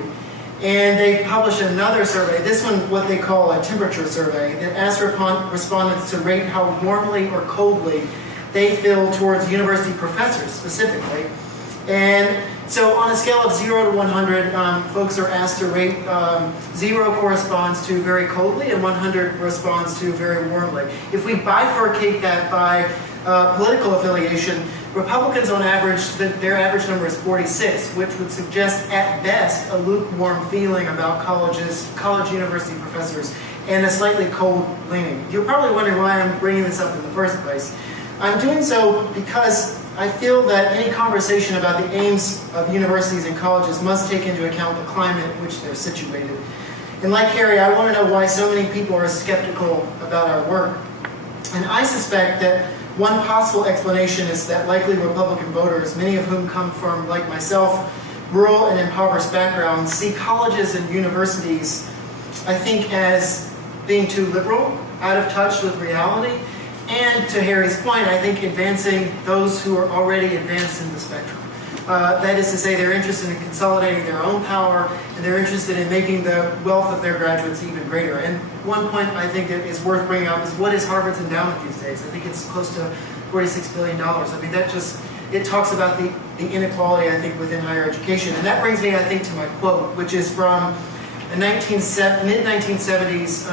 and they published another survey, this one what they call a temperature survey, that asked respondents to rate how warmly or coldly they feel towards university professors specifically. And so on a scale of 0 to 100, folks are asked to rate 0 corresponds to very coldly and 100 corresponds to very warmly. If we bifurcate that by political affiliation, Republicans on average, their average number is 46, which would suggest at best a lukewarm feeling about college university professors and a slightly cold leaning. You're probably wondering why I'm bringing this up in the first place. I'm doing so because I feel that any conversation about the aims of universities and colleges must take into account the climate in which they're situated. And like Harry, I want to know why so many people are skeptical about our work. And I suspect that one possible explanation is that likely Republican voters, many of whom come from, like myself, rural and impoverished backgrounds, see colleges and universities, I think, as being too liberal, out of touch with reality, and to Harry's point, I think advancing those who are already advanced in the spectrum. That is to say, they're interested in consolidating their own power, and they're interested in making the wealth of their graduates even greater. And one point I think that is worth bringing up is what is Harvard's endowment these days? I think it's close to $46 billion. I mean, that just, it talks about the inequality, I think, within higher education. And that brings me, I think, to my quote, which is from a mid-1970s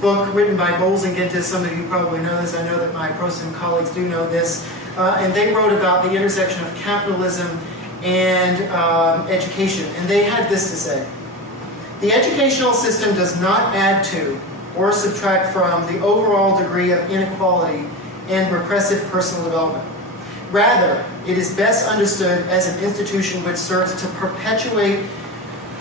book written by Bowles and Gintis. Some of you probably know this. I know that my pro-sim colleagues do know this. And they wrote about the intersection of capitalism and education. And they had this to say: the educational system does not add to or subtract from the overall degree of inequality and repressive personal development. Rather, it is best understood as an institution which serves to perpetuate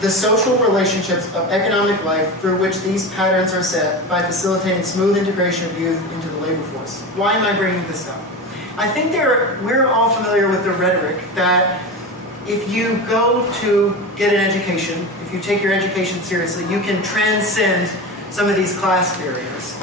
the social relationships of economic life through which these patterns are set by facilitating smooth integration of youth into the labor force. Why am I bringing this up? I think we're all familiar with the rhetoric that if you go to get an education, if you take your education seriously, you can transcend some of these class barriers.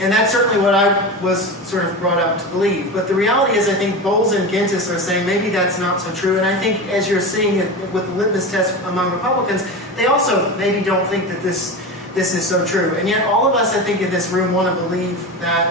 And that's certainly what I was sort of brought up to believe. But the reality is, I think Bowles and Gintis are saying maybe that's not so true. And I think as you're seeing it with the litmus test among Republicans, they also maybe don't think that this is so true. And yet all of us, I think, in this room want to believe that,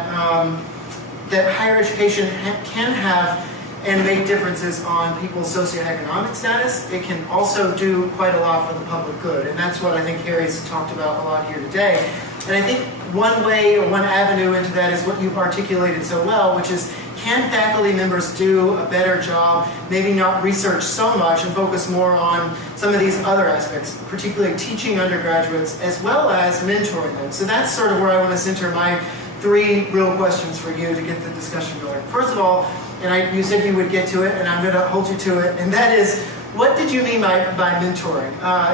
that higher education can have and make differences on people's socioeconomic status. It can also do quite a lot for the public good. And that's what I think Harry's talked about a lot here today. And I think one way or one avenue into that is what you've articulated so well, which is, can faculty members do a better job, maybe not research so much and focus more on some of these other aspects, particularly teaching undergraduates as well as mentoring them. So that's sort of where I want to center my 3 real questions for you to get the discussion going. First of all, and you said you would get to it, and I'm going to hold you to it, and that is, what did you mean by mentoring?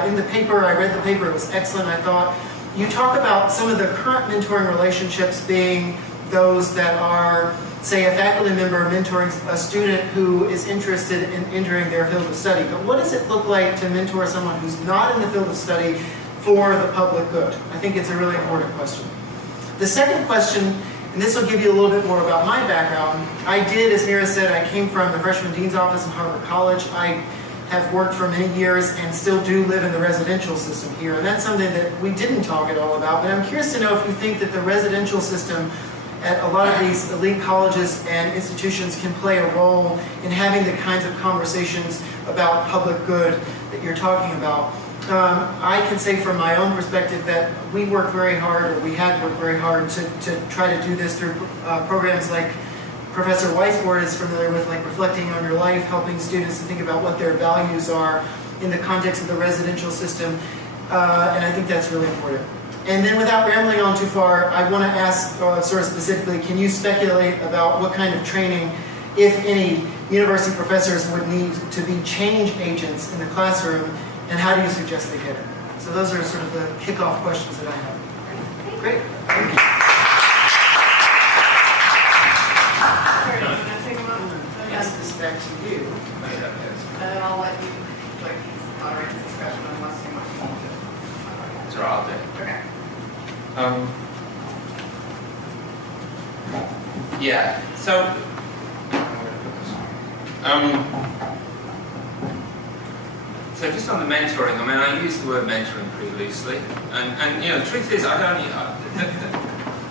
In the paper, I read the paper, it was excellent, I thought. You talk about some of the current mentoring relationships being those that are, say, a faculty member mentoring a student who is interested in entering their field of study. But what does it look like to mentor someone who's not in the field of study for the public good? I think it's a really important question. The second question, and this will give you a little bit more about my background. I did, as Mira said, I came from the freshman dean's office in Harvard College. I have worked for many years and still do live in the residential system here. And that's something that we didn't talk at all about. But I'm curious to know if you think that the residential system at a lot of these elite colleges and institutions can play a role in having the kinds of conversations about public good that you're talking about. I can say from my own perspective that we work very hard, or we had worked very hard to try to do this through programs like Professor Weisbord is familiar with, like Reflecting on Your Life, helping students to think about what their values are in the context of the residential system, and I think that's really important. And then without rambling on too far, I want to ask sort of specifically, can you speculate about what kind of training, if any, university professors would need to be change agents in the classroom, and how do you suggest they get it? So those are sort of the kickoff questions that I have. Great. Thank you. Pass this back to you. And then I'll let you moderate the discussion unless you want to. That's what I'll do. Okay. Yeah, so so just on the mentoring, I mean, I use the word mentoring pretty loosely, and you know, the truth is, I don't, you know,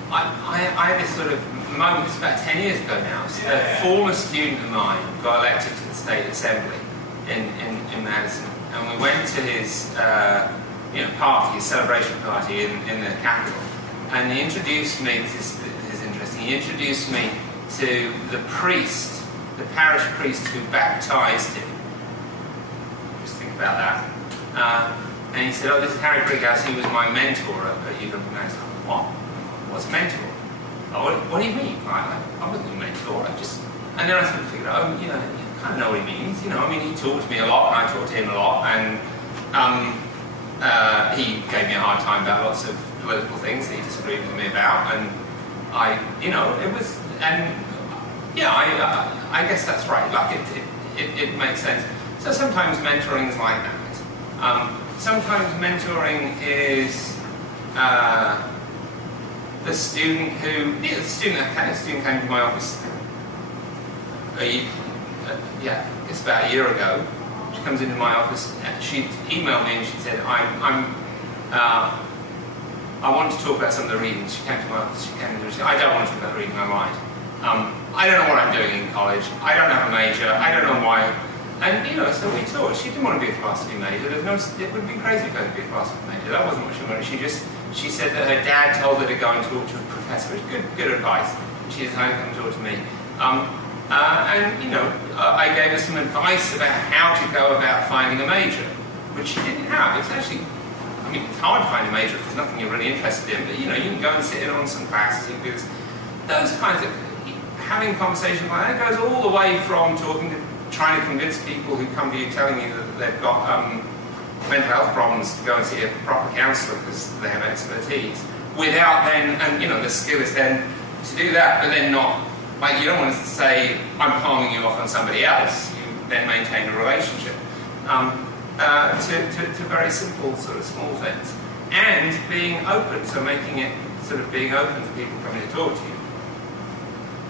I had this sort of moment, it's about 10 years ago now. So a former student of mine got elected to the state assembly in Madison, and we went to his you know, party, his celebration party in the Capitol, and he introduced me. This is interesting. He introduced me to the priest, the parish priest who baptized him. Just think about that. And he said, "Oh, this is Harry Brighouse. He was my mentor at UW Madison." What? What's mentor? Oh, what do you mean? I wasn't a mentor. And then I sort of figured, oh, you know, you kind of know what he means. You know, I mean, he taught to me a lot, and I taught to him a lot, and he gave me a hard time about lots of political things that he disagreed with me about, and you know, it was, and yeah, I guess that's right. Like it makes sense. So sometimes mentoring is like that. Sometimes mentoring is the student who, the student came to my office. Yeah, it's about a year ago. She comes into my office. She emailed me and she said, I want to talk about some of the readings. She came to my office. She came in and she said, I don't want to talk about the reading I write. I don't know what I'm doing in college. I don't have a major. I don't know why. And you know, so we talked. She didn't want to be a philosophy major. It would be crazy for her to be a philosophy major. That wasn't what she wanted. She said that her dad told her to go and talk to a professor. It was good advice. She decided to come talk to me. And you know, I gave her some advice about how to go about finding a major, which she didn't have. It's actually, I mean, it's hard to find a major if there's nothing you're really interested in. But you know, you can go and sit in on some classes. Because those kinds of having conversations like that goes all the way from trying to convince people who come to you telling you that they've got mental health problems to go and see a proper counsellor because they have expertise. Without then, and you know, the skill is then to do that, but then not. Like, you don't want to say, I'm palming you off on somebody else. You then maintain a relationship. To very simple sort of small things. And being open, so making it sort of being open to people coming to talk to you.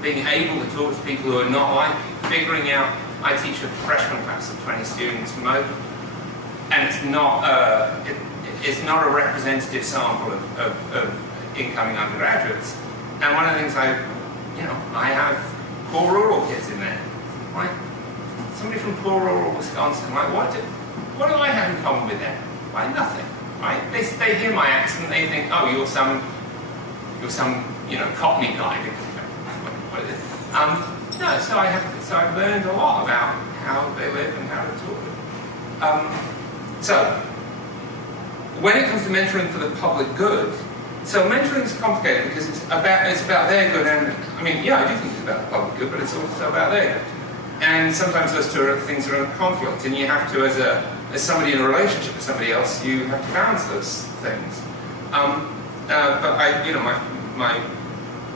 Being able to talk to people who are not like you, figuring out, I teach a freshman class of 20 students, and it's not a representative sample of incoming undergraduates. And one of the things I have poor rural kids in there. Like, somebody from poor rural Wisconsin, like, what do I have in common with them? Like, nothing, right? They hear my accent, they think, oh, you're some Cockney guy. No, so I've learned a lot about how they live and how to talk. So, when it comes to mentoring for the public good, so mentoring is complicated because it's about their good, and I mean, yeah, I do think it's about the public good, but it's also about their good. And sometimes those two things are in conflict, and you have to, as somebody in a relationship with somebody else, you have to balance those things. But my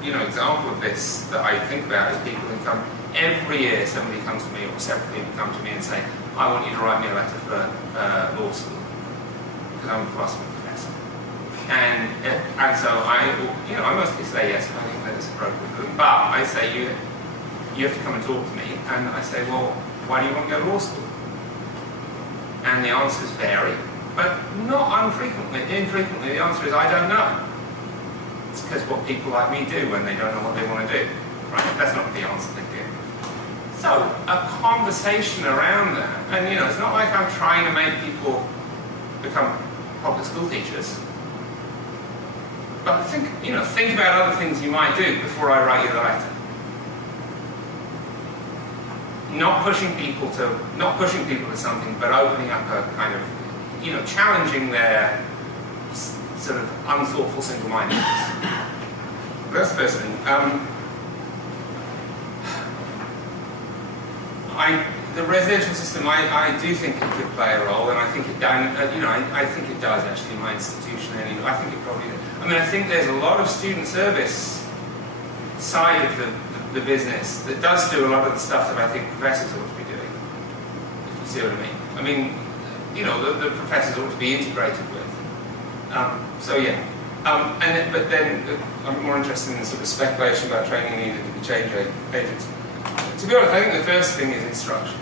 example of this that I think about is people who come every year. Somebody comes to me, or several people come to me and say, "I want you to write me a letter for law school because I'm a philosophy professor." And so I mostly say yes. I think that is appropriate. But I say you have to come and talk to me, and I say, well, why do you want to go to law school? And the answers vary, but not infrequently the answer is I don't know. It's because what people like me do when they don't know what they want to do, right? That's not the answer they give. So a conversation around that, and it's not like I'm trying to make people become public school teachers. But think about other things you might do before I write you the letter. Not pushing people to something, but opening up a kind of, challenging their sort of unthoughtful single-mindedness. That's the first thing. The residential system, I do think it could play a role, and I think I think it does actually in my institution. Anyway, I think it probably does. I mean, I think there's a lot of student service side of the business that does do a lot of the stuff that I think professors ought to be doing, if you see what I mean. I mean, the professors ought to be integrated with. So yeah. But then I'm more interested in the sort of speculation about training needed to be change agents. To be honest, I think the first thing is instruction.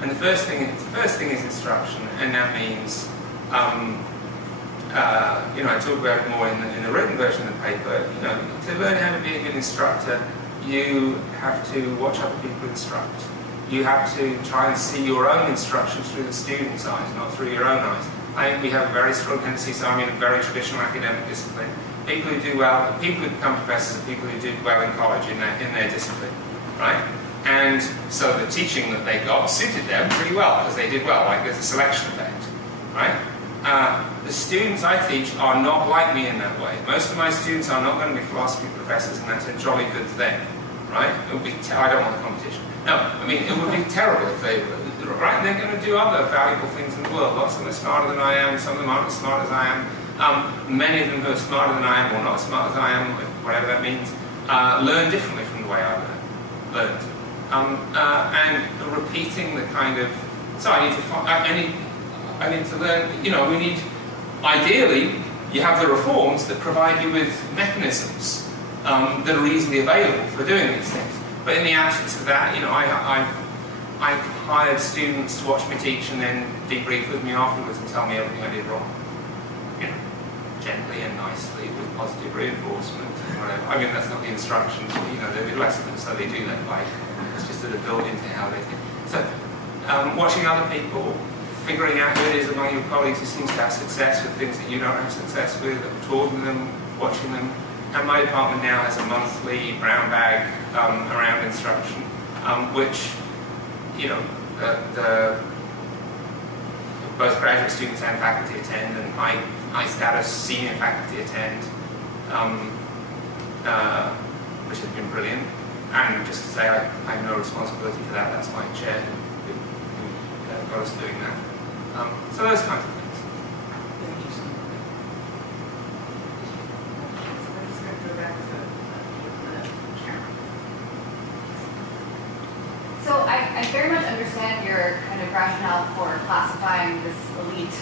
And the first thing is instruction, and that means, I talk about it more in the written version of the paper. To learn how to be a good instructor, you have to watch other people instruct. You have to try and see your own instruction through the student's eyes, not through your own eyes. I think we have a very strong tendency, so I'm in a very traditional academic discipline. People who do well, people who become professors are people who do well in college in their discipline, right? And so the teaching that they got suited them pretty well because they did well, like there's a selection effect, right? The students I teach are not like me in that way. Most of my students are not going to be philosophy professors, and that's a jolly good thing, right? It would be I don't want the competition. No, I mean, it would be terrible if they were, right? They're going to do other valuable things in the world. Lots of them are smarter than I am, some of them aren't as smart as I am. Many of them who are smarter than I am, or not as smart as I am, whatever that means, learn differently from the way I learned. And repeating the kind of, so I need to learn, we need, ideally, you have the reforms that provide you with mechanisms that are easily available for doing these things. But in the absence of that, I've hired students to watch me teach and then debrief with me afterwards and tell me everything I did wrong. Gently and nicely with positive reinforcement and whatever. I mean, that's not the instructions, but they're lessons, so they do that it's just sort of built into how they think. So, watching other people, figuring out who it is among your colleagues who seems to have success with things that you don't have success with, talking to them, watching them. And my department now has a monthly brown bag around instruction, which, both graduate students and faculty attend, and high status senior faculty attend, which has been brilliant. And just to say, I have no responsibility for that. That's my chair who got us doing that. So those kinds of things. Thank you so much. I'm just going to go back to Karen. So I very much understand your kind of rationale for classifying this elite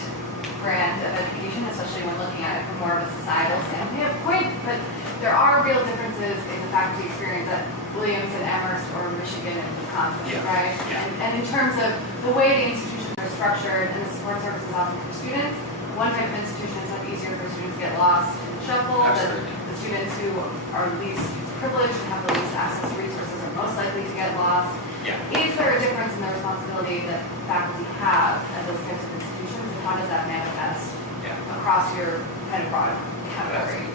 brand of education, especially when looking at it from more of a societal standpoint, but there are real differences in the faculty experience at Williams and Amherst or Michigan and Wisconsin, right? And in terms of the way the institutions are structured and the support services offered for students, one type of institution is much easier for students to get lost in the shuffle. The students who are least privileged and have the least access to resources are most likely to get lost. Is there a difference in the responsibility that faculty have at those types of institutions, and how does that manifest across your kind of broad category?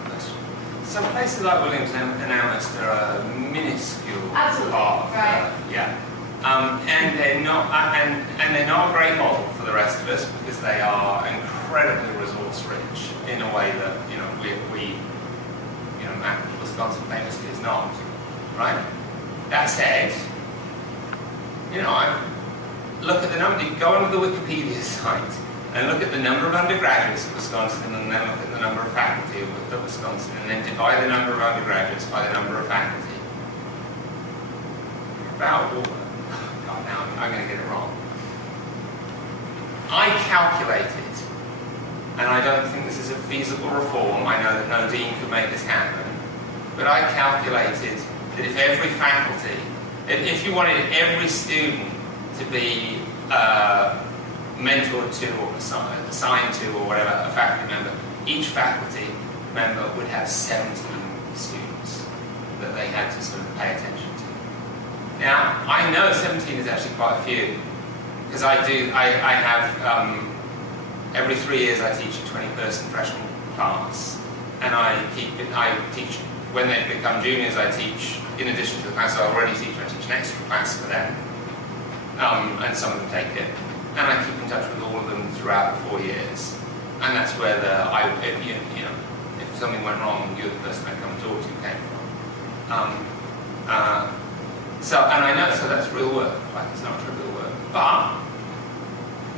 So places like Williams and Amherst are a minuscule part. And they're not a great model for the rest of us because they are incredibly resource rich in a way that we Wisconsin famously is not, right? That said, I look at the number. You go onto the Wikipedia site and look at the number of undergraduates at Wisconsin, and then look at the number of faculty at Wisconsin, and then divide the number of undergraduates by the number of faculty. About, God, now I'm going to get it wrong. I calculated, and I don't think this is a feasible reform, I know that no dean could make this happen, but I calculated that if every faculty, if you wanted every student to be mentored to or assigned to or whatever, a faculty member, each faculty member would have 17 students that they had to sort of pay attention to. Now, I know 17 is actually quite a few, because I have, every 3 years I teach a 20-person freshman class, and I teach, when they become juniors, I teach, in addition to the class I already teach, I teach an extra class for them, and some of them take it. And I keep in touch with all of them throughout the 4 years. And that's where if something went wrong, you're the person I come and talk to came from. And I know, so that's real work. Like, it's not trivial work. But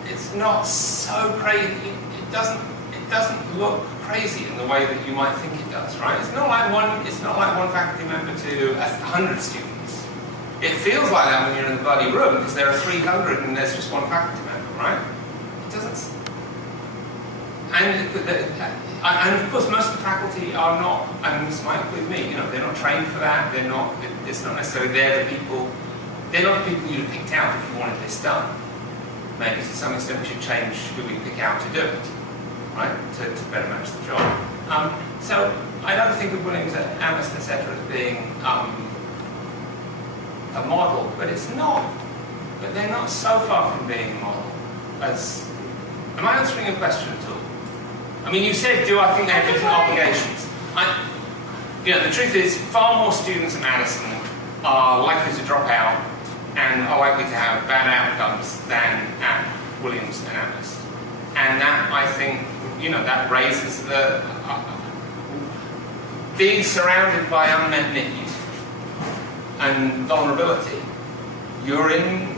it's not so crazy. It doesn't look crazy in the way that you might think it does, right? It's not like one faculty member to 100 students. It feels like that when you're in the bloody room because there are 300 and there's just one faculty member, right? It doesn't. And of course, most of the faculty are not. And this might include me. They're not trained for that. They're not. It's not necessarily they're the people. They're not the people you'd have picked out if you wanted this done. Maybe to some extent we should change who we pick out to do it, right? To better match the job. So I don't think of Williams, Amherst, etc. as being a model, but it's not. But they're not so far from being a model. Am I answering your question at all? I mean, you said, do I think they have different obligations? The truth is, far more students at Madison are likely to drop out and are likely to have bad outcomes than at Williams and Amherst. And that, I think, that raises the being surrounded by unmet need and vulnerability. You're in,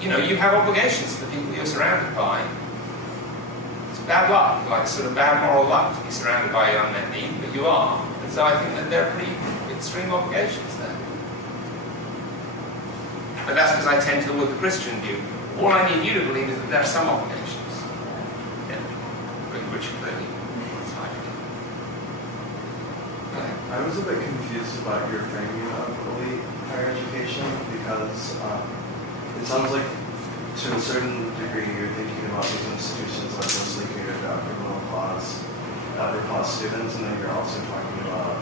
you have obligations to the people you're surrounded by. It's bad luck, like sort of bad moral luck to be surrounded by your unmet need, but you are. And so I think that there are pretty extreme obligations there. But that's because I tend to look at the Christian view. All I need you to believe is that there are some obligations. Yeah. Which clearly is high. I was a bit confused about your framing of elite higher education because it sounds like to a certain degree you're thinking about these institutions like mostly catered to upper class students, and then you're also talking about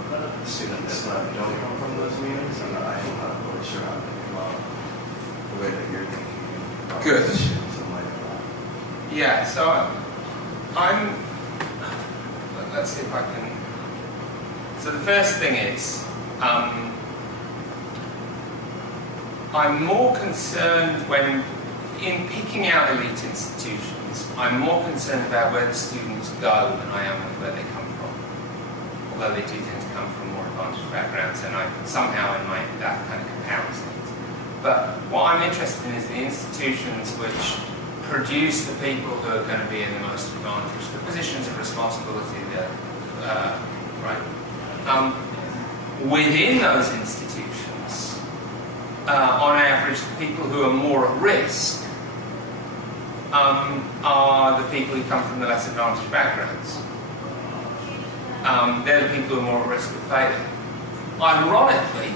students that don't come from those means, and I'm not really sure how to think about the way that you're thinking about those students in light of that. Yeah, so let's see if I can. So the first thing is, I'm more concerned when, in picking out elite institutions, I'm more concerned about where the students go than I am with where they come from. Although they do tend to come from more advantaged backgrounds, and somehow that kind of compounds things. But what I'm interested in is the institutions which produce the people who are going to be in the most advantaged, the positions of responsibility that, right? Within those institutions, on average, the people who are more at risk are the people who come from the less advantaged backgrounds. They're the people who are more at risk of failure. Ironically,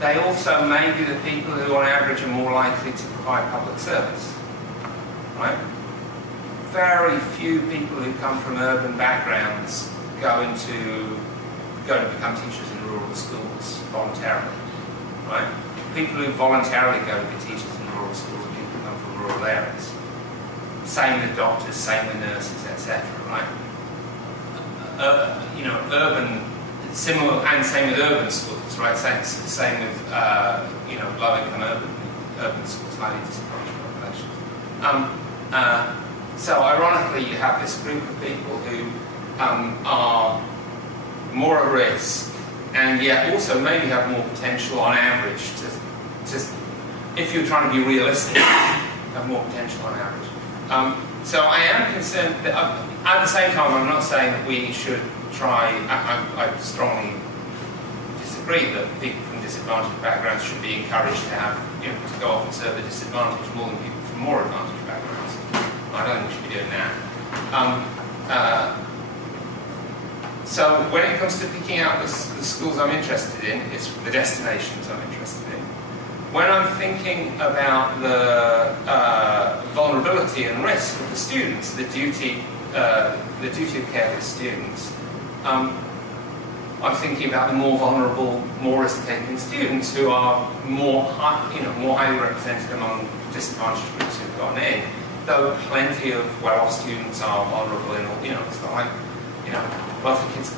they also may be the people who on average are more likely to provide public service. Right? Very few people who come from urban backgrounds go to become teachers in rural schools voluntarily. Right? People who voluntarily go to be teachers in rural schools are people who come from rural areas. Same with doctors, same with nurses, etc. Right? Urban, similar, and same with urban schools, right? Same with low-income urban schools, highly disadvantaged populations. So ironically, you have this group of people who are more at risk, and yet also maybe have more potential on average to if you're trying to be realistic, have more potential on average. So I am concerned that at the same time, I'm not saying that we should try, I strongly disagree that people from disadvantaged backgrounds should be encouraged to have, to go off and serve the disadvantaged more than people from more advantaged backgrounds. I don't think we should be doing that. So when it comes to picking out the schools I'm interested in, it's the destinations I'm interested in. When I'm thinking about the vulnerability and risk of the students, the duty of care of the students, I'm thinking about the more vulnerable, more risk-taking students who are more highly represented among disadvantaged groups who've gotten in. Though plenty of well-off students are vulnerable in all, it's not like, wealthy kids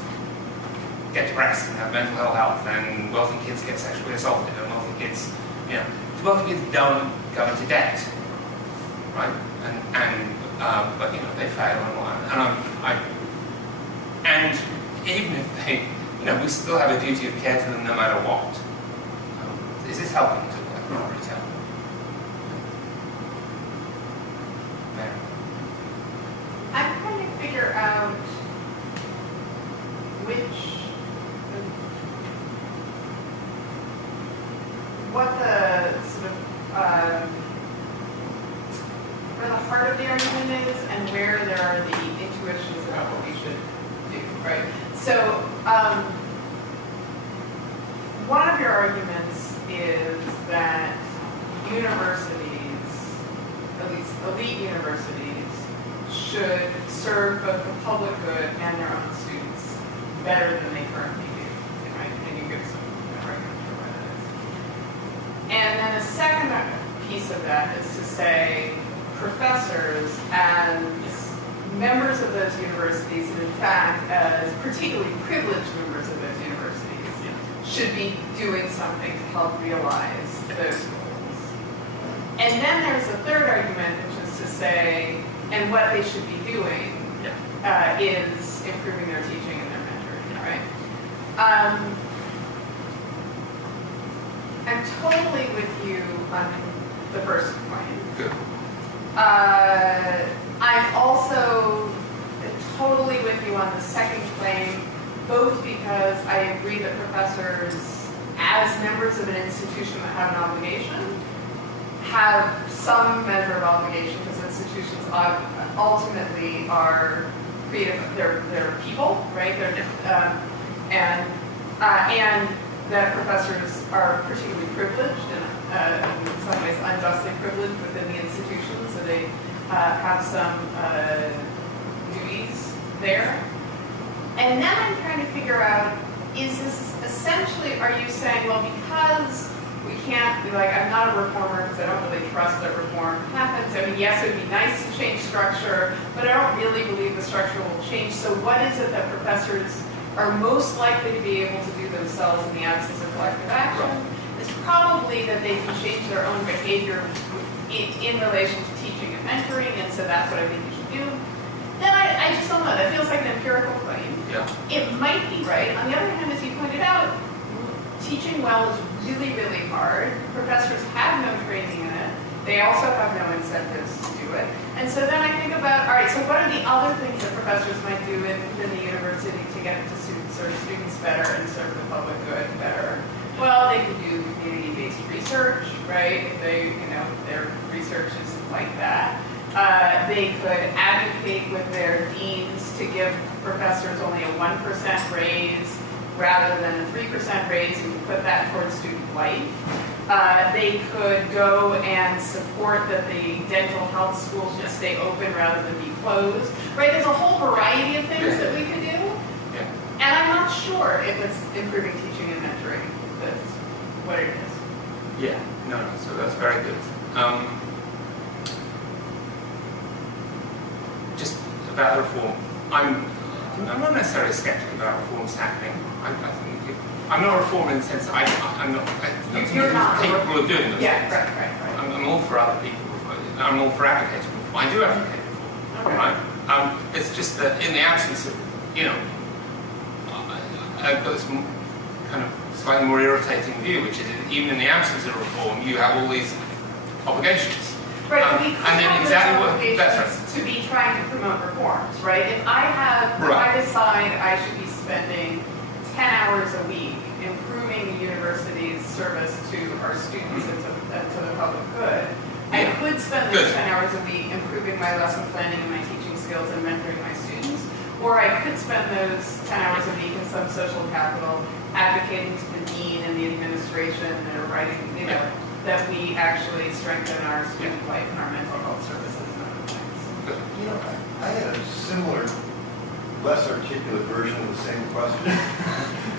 get depressed and have mental health, and wealthy kids get sexually assaulted, and wealthy kids, wealthy kids don't go into debt, right? But they fail and even if they, we still have a duty of care to them no matter what. Is this helping to not really tell? Mary? I'm trying to figure out what the sort of where the heart of the argument is and where there are the intuitions about what we should do, right? So one of your arguments is that universities, at least elite universities, should serve both the public good and their own students better than they currently do, right? And you give some argument for why that is. And then a second piece of that is to say professors as members of those universities, and in fact as particularly privileged members of those universities, should be doing something to help realize those goals. And then there's a third argument, which is to say, and what they should be doing is improving their teaching and their mentoring, right? I'm totally with you on the first point. Good. I'm also totally with you on the second claim, both because I agree that professors, as members of an institution that have an obligation, have some measure of obligation, because institutions ultimately are creative. They're people, right? And that professors are particularly privileged and in some ways unjustly privileged within the institution, so they have some duties there. And then I'm trying to figure out, is this essentially, are you saying, well, because we can't be like, I'm not a reformer because I don't really trust that reform happens. I mean, yes, it would be nice to change structure, but I don't really believe the structure will change. So what is it that professors are most likely to be able to do themselves in the absence of collective action? It's probably that they can change their own behavior in relation to teaching and mentoring, and so that's what I think you should do. Then I just don't know. That feels like an empirical claim. Yeah. It might be right. On the other hand, as you pointed out, teaching well is really, really hard. Professors have no training in it. They also have no incentives to do it. And so then I think about, all right, so what are the other things that professors might do within the university to get to serve students better and serve the public good better? Well, they could do community-based research, right? If they, their research is like that. They could advocate with their deans to give professors only a 1% raise rather than a 3% raise, and put that towards student life. They could go and support that the dental health schools should stay open rather than be closed. Right? There's a whole variety of things that we could do. Yeah. And I'm not sure if it's improving teaching and mentoring that's what it is. Yeah, no, so that's very good. Just about the reform, I'm not necessarily skeptical about reforms happening. I think I'm not a reformer in the sense that I'm not You're not capable of doing those Yeah, things. right. I'm all for other people. I'm all for advocating reform. I do advocate reform. Okay. Right? It's just that in the absence of, I've got this kind of slightly more irritating view, which is that even in the absence of reform, you have all these obligations. Right, we could and then have exactly those what that's right. obligations to be trying to promote reforms, right? If I decide I should be spending 10 hours a week improving the university's service to our students and to the public good, I could spend those 10 hours a week improving my lesson planning and my teaching skills and mentoring my students, or I could spend those 10 hours a week in some social capital advocating to the dean and the administration that are writing, that we actually strengthen our student life and our mental health services and other things. I had a similar, less articulate version of the same question.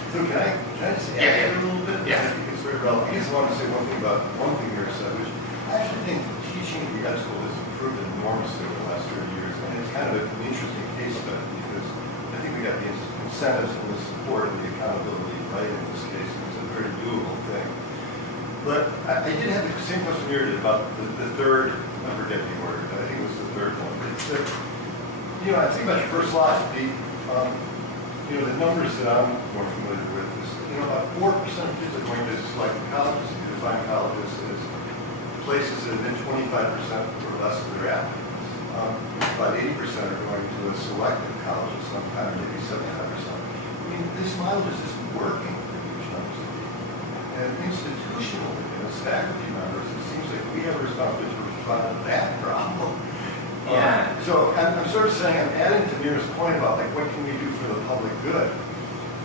So can I just add it a little bit? Yeah. I think it's very relevant. I just want to say one thing about one thing you said, which I actually think teaching at grad school has improved enormously over the last 30 years, and it's kind of an interesting case study because I think we got the incentives and the support and the accountability right in this case. It's a very doable thing. But I did have the same question you did about the third, I forget the order, but I think it was the third one. It's that, I think about your first slide, the numbers that I'm more familiar with is, about 4% of kids are going to select colleges. You define colleges as places that have been 25% or less of their applicants. About 80% are going to a selective colleges, sometimes maybe 75%. I mean, this model is just working for huge numbers of people. And institutionally, as faculty members, it seems like we have a responsibility to respond to that problem. Yeah. So I'm sort of saying, I'm adding to Mira's point about what can we do for the public good?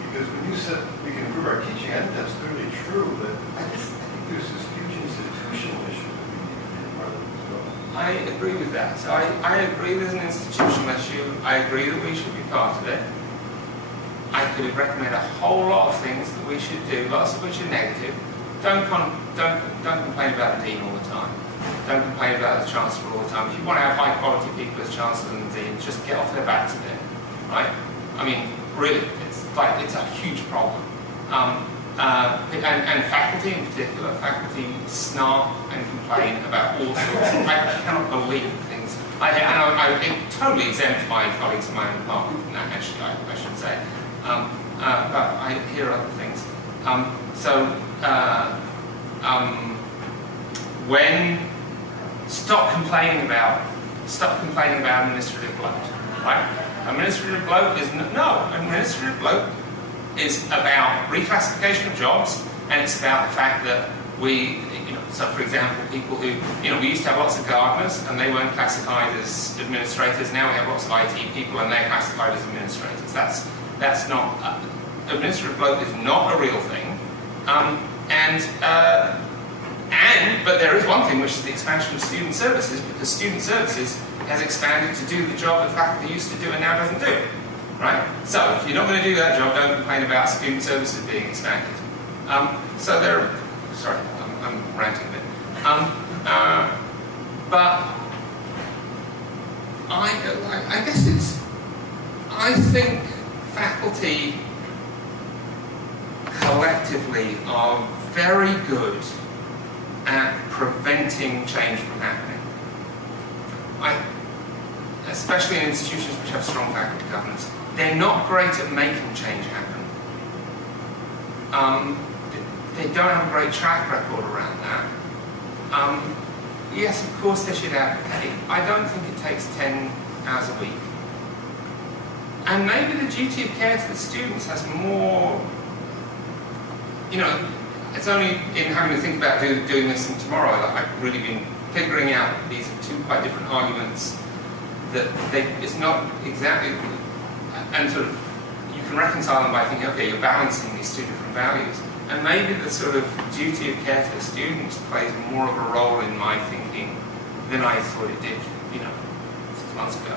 Because when you said we can improve our teaching, I think that's clearly true, but I think there's this huge institutional issue that we need to be part of as well. I agree with that. So I agree there's an institutional issue. I agree that we should be part of it. I could recommend a whole lot of things that we should do, lots of which are negative. Don't complain about the dean all the time. Don't complain about the chancellor all the time. If you want to have high quality people as chancellor and deans, just get off their backs a bit, right? I mean, really, it's a huge problem. And faculty in particular, faculty snark and complain about all sorts. I cannot believe things. I totally exempt my colleagues in my own department from that, actually, I should say. But I hear other things. Stop complaining about administrative bloat, right? Administrative bloat is about reclassification of jobs, and it's about the fact that so for example, people who, we used to have lots of gardeners and they weren't classified as administrators. Now we have lots of IT people and they're classified as administrators. That's not, administrative bloat is not a real thing. But there is one thing, which is the expansion of student services, because student services has expanded to do the job that faculty used to do and now doesn't do it, right? So if you're not going to do that job, don't complain about student services being expanded. Sorry, I'm ranting a bit. But I guess I think faculty collectively are very good at preventing change from happening. Especially in institutions which have strong faculty governance, they're not great at making change happen. They don't have a great track record around that. Yes, of course they should advocate. I don't think it takes 10 hours a week. And maybe the duty of care to the students has more, it's only in having to think about doing this tomorrow that I've really been figuring out that these are two quite different arguments, that it's not exactly, and sort of, you can reconcile them by thinking, okay, you're balancing these two different values. And maybe the sort of duty of care to the students plays more of a role in my thinking than I thought it did, 6 months ago.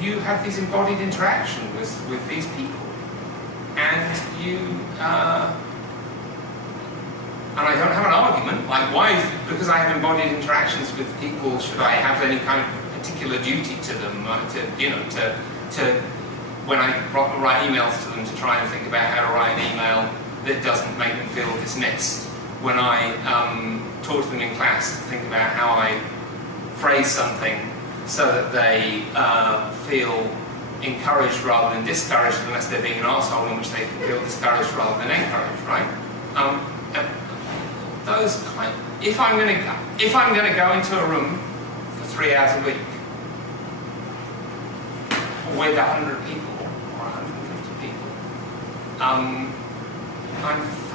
You have these embodied interactions with these people. And and I don't have an argument, like why, because I have embodied interactions with people, should I have any kind of particular duty to them, to when I write emails to them, to try and think about how to write an email that doesn't make them feel dismissed. When I talk to them in class, to think about how I phrase something so that they feel encouraged rather than discouraged, unless they're being an arsehole, in which they can feel discouraged rather than encouraged, right? If I'm going to go into a room for 3 hours a week with 100 people or 150 people, I'm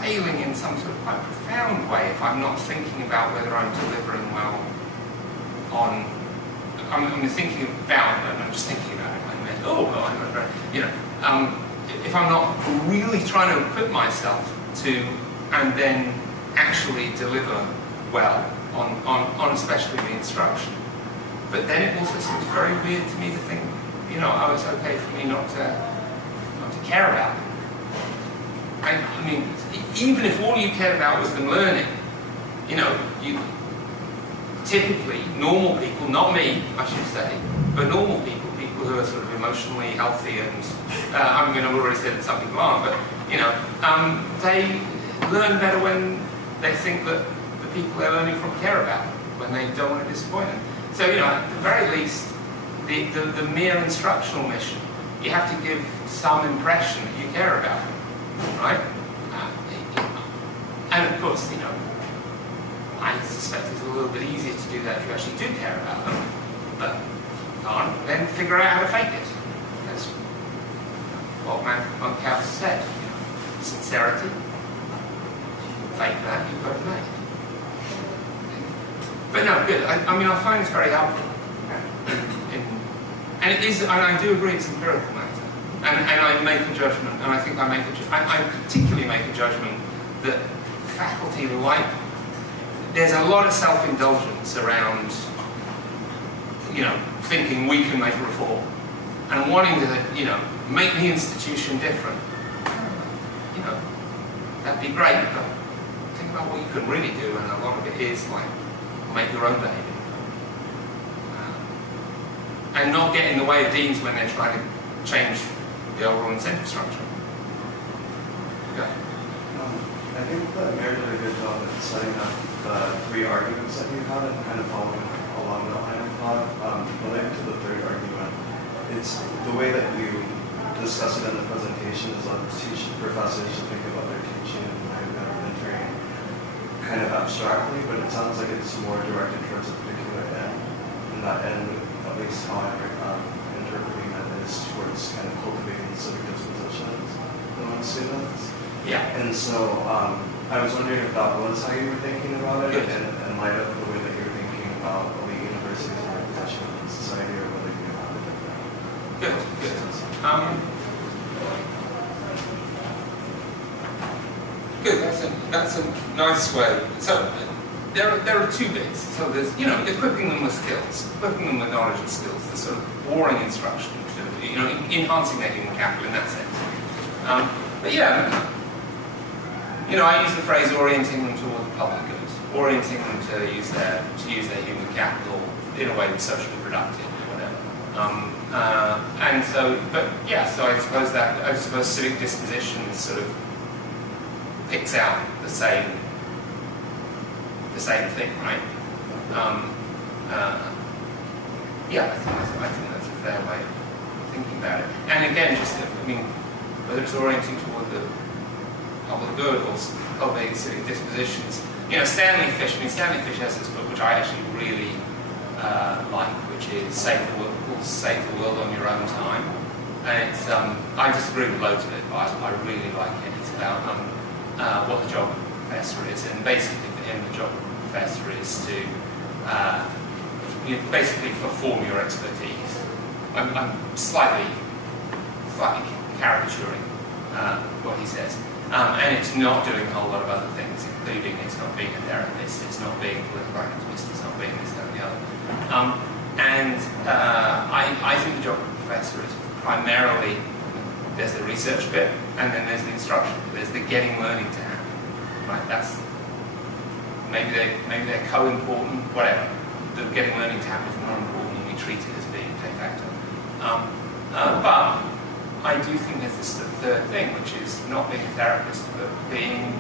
failing in some sort of quite profound way if I'm not thinking about whether I'm delivering well on. I'm thinking about, and I'm just thinking about it. If I'm not really trying to equip myself to, and then actually deliver well on especially the instruction. But then it also seems very weird to me to think, oh, it's okay for me not to care about it. I mean, even if all you cared about was them learning, you typically, normal people, not me, I should say, but normal people who are sort of emotionally healthy, and I've already said that some people aren't, but they learn better when they think that the people they're learning from care about them, when they don't want to disappoint them. So, at the very least, the mere instructional mission, you have to give some impression that you care about them, right? And of course, I suspect it's a little bit easier to do that if you actually do care about them, but can't, then figure out how to fake it. That's what Monkhouse said. Sincerity. Fake that, you've got it made. But no, good. I find this very helpful. And it is, and I do agree it's empirical matter. And I make a judgment, and I think I particularly make a judgment that faculty there's a lot of self-indulgence around, thinking we can make a reform and wanting to, make the institution different. That'd be great, but think about what you can really do, and a lot of it is like make your own behaviour. And not get in the way of deans when they're trying to change the overall incentive structure. Yeah. I think that Mary did a good job at setting up the 3 arguments that you had and kind of following along that line of thought. Related to the 3rd argument, it's the way that you discuss it in the presentation is like professors to think about their teaching and kind of their mentoring kind of abstractly, but it sounds like it's more directed towards a particular end. And that end, at least how I'm interpreting it, is towards kind of cultivating civic dispositions among students. Yeah. And so I was wondering if that was how you were thinking about it, Good. and in light of the way that you're thinking about elite universities and their position in society, or whether you have a different. Good. Good. That's a nice way. So there are 2 bits. So there's equipping them with skills, equipping them with knowledge and skills, the sort of boring instruction, enhancing their human capital in that sense. But yeah. I use the phrase orienting them toward the public good, orienting them to use their human capital in a way that's socially productive or whatever. And so, but yeah, so I suppose civic disposition sort of picks out the same thing, right? Yeah, I think that's a fair way of thinking about it. And again, whether it's orienting toward the public good or cultivating civic dispositions. Stanley Fish has this book which I actually really like, which is Save the World on Your Own Time. And it's, I disagree with loads of it, but I really like it. It's about what the job of a professor is, and basically for him the job of a professor is to basically perform your expertise. I'm slightly caricaturing what he says. And it's not doing a whole lot of other things, including it's not being a therapist, it's not being a political activist, it's not being this, that, and the other. I think the job of a professor is primarily, there's the research bit, and then there's the instruction. There's the getting learning to happen. Right? That's maybe they're co-important, whatever. The getting learning to happen is more important when we treat it as being de facto. But I do think there's this third thing, which is not being a therapist, but being,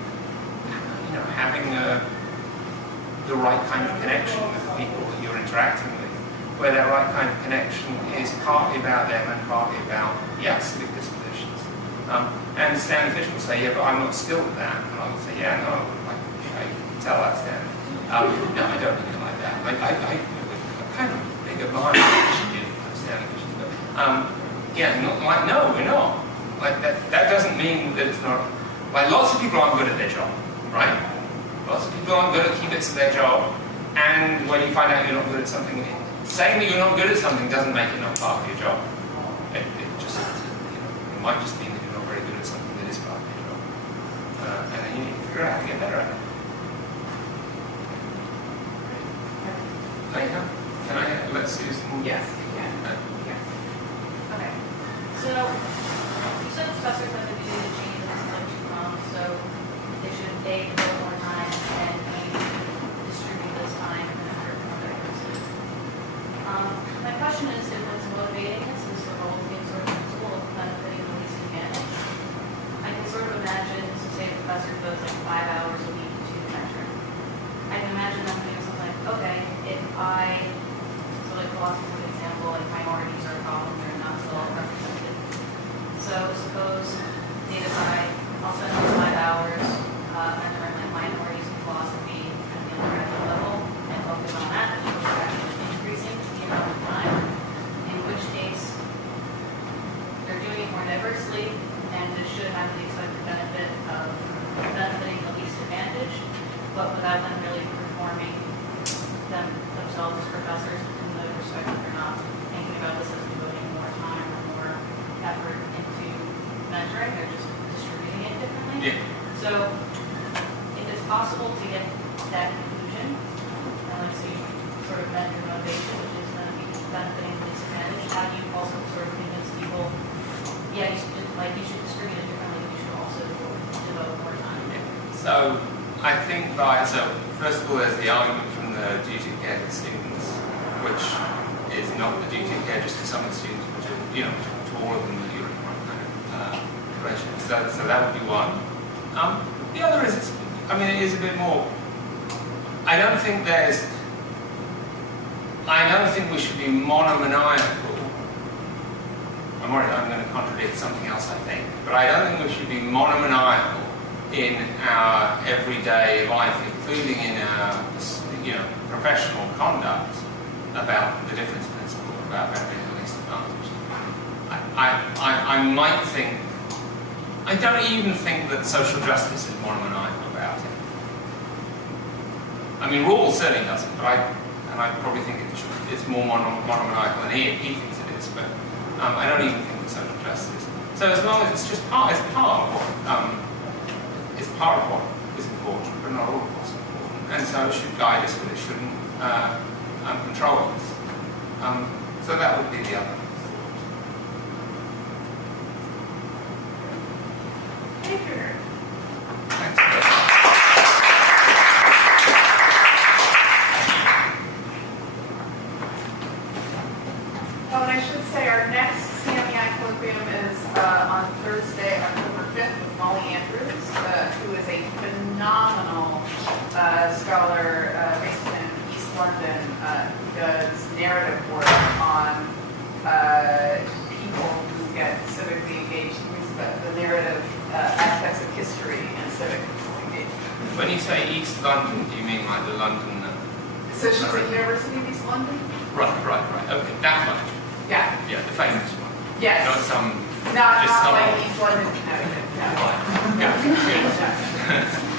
having the right kind of connection with the people that you're interacting with, where that right kind of connection is partly about them and partly about, civic dispositions. And Stanley Fisher will say, but I'm not skilled at that. And I will say, no, I can tell that, Stanley. No, I don't mean it like that. I'm kind of big admirer of Stanley Fisher. No, we're not. That doesn't mean that it's not. Lots of people aren't good at their job, right? Lots of people aren't good at key bits of their job, and when you find out you're not good at something, saying that you're not good at something doesn't make it not part of your job. It might just mean that you're not very good at something that is part of your job, and then you need to figure out how to get better at it. Can I let's do some? Yes. Okay. So, you said professors have the duty to change this like 2 months, so they should A, devote more time, and B, distribute this time and effort to other courses. My question is if what's motivating this is the role of being sort of principal of benefiting the least advantaged. I can sort of imagine, so say a professor goes like 5 hours a week to mentoring. I can imagine them doing something like, okay, if like philosophy, for example, like minorities are a problem, they're not well represented. So suppose they decide, I'll spend those 5 hours mentoring like minorities in philosophy at the undergraduate level and focus on that, which is actually increasing the amount of time, in which case they're doing it more diversely, and this should have the expected benefit of benefiting the least advantaged, but without them really performing themselves as professors in the respect that they're not thinking about this as devoting more time or more effort into mentoring, they're just distributing it differently. Yeah. So if it's possible to get that conclusion, and like so you sort of met your motivation, which is going to be benefiting the least advantaged, how do you also sort of convince people, you should distribute it differently, you should also devote more time? So I think first of all, there's the argument from the duty of care to students, which is not the duty of care just to some of the students, but to all of them that you're in one kind of relationship. So that would be one. The other is, it is a bit more. I don't think we should be monomaniacal. I'm going to contradict something else, I think, but I don't think we should be monomaniacal in our everyday life, including in our professional conduct, about the difference principle, about benefiting the least advantaged. I might think, I don't even think that social justice is monomaniacal about it. Rawls certainly doesn't, but I probably think it's more monomaniacal than he thinks it is, but I don't even think that social justice is. So as long as it's just part of what is important, but not all of what's important. And so it should guide us, but it shouldn't control us. So that would be the other thought. Adrian. Thanks. Oh, and I should say our next CMEI colloquium is on Thursday, October 5th with Molly Andrews, who is a phenomenal scholar based in East London who does narrative work on people who get civically engaged with the narrative aspects of history and civic engagement. When you say East London, do you mean like the London? So she's at University of East London? Right. Okay, that one. Yeah. Yeah, the famous one. Yes. Not some. Not just some like East London, Connecticut. No. Right. Good.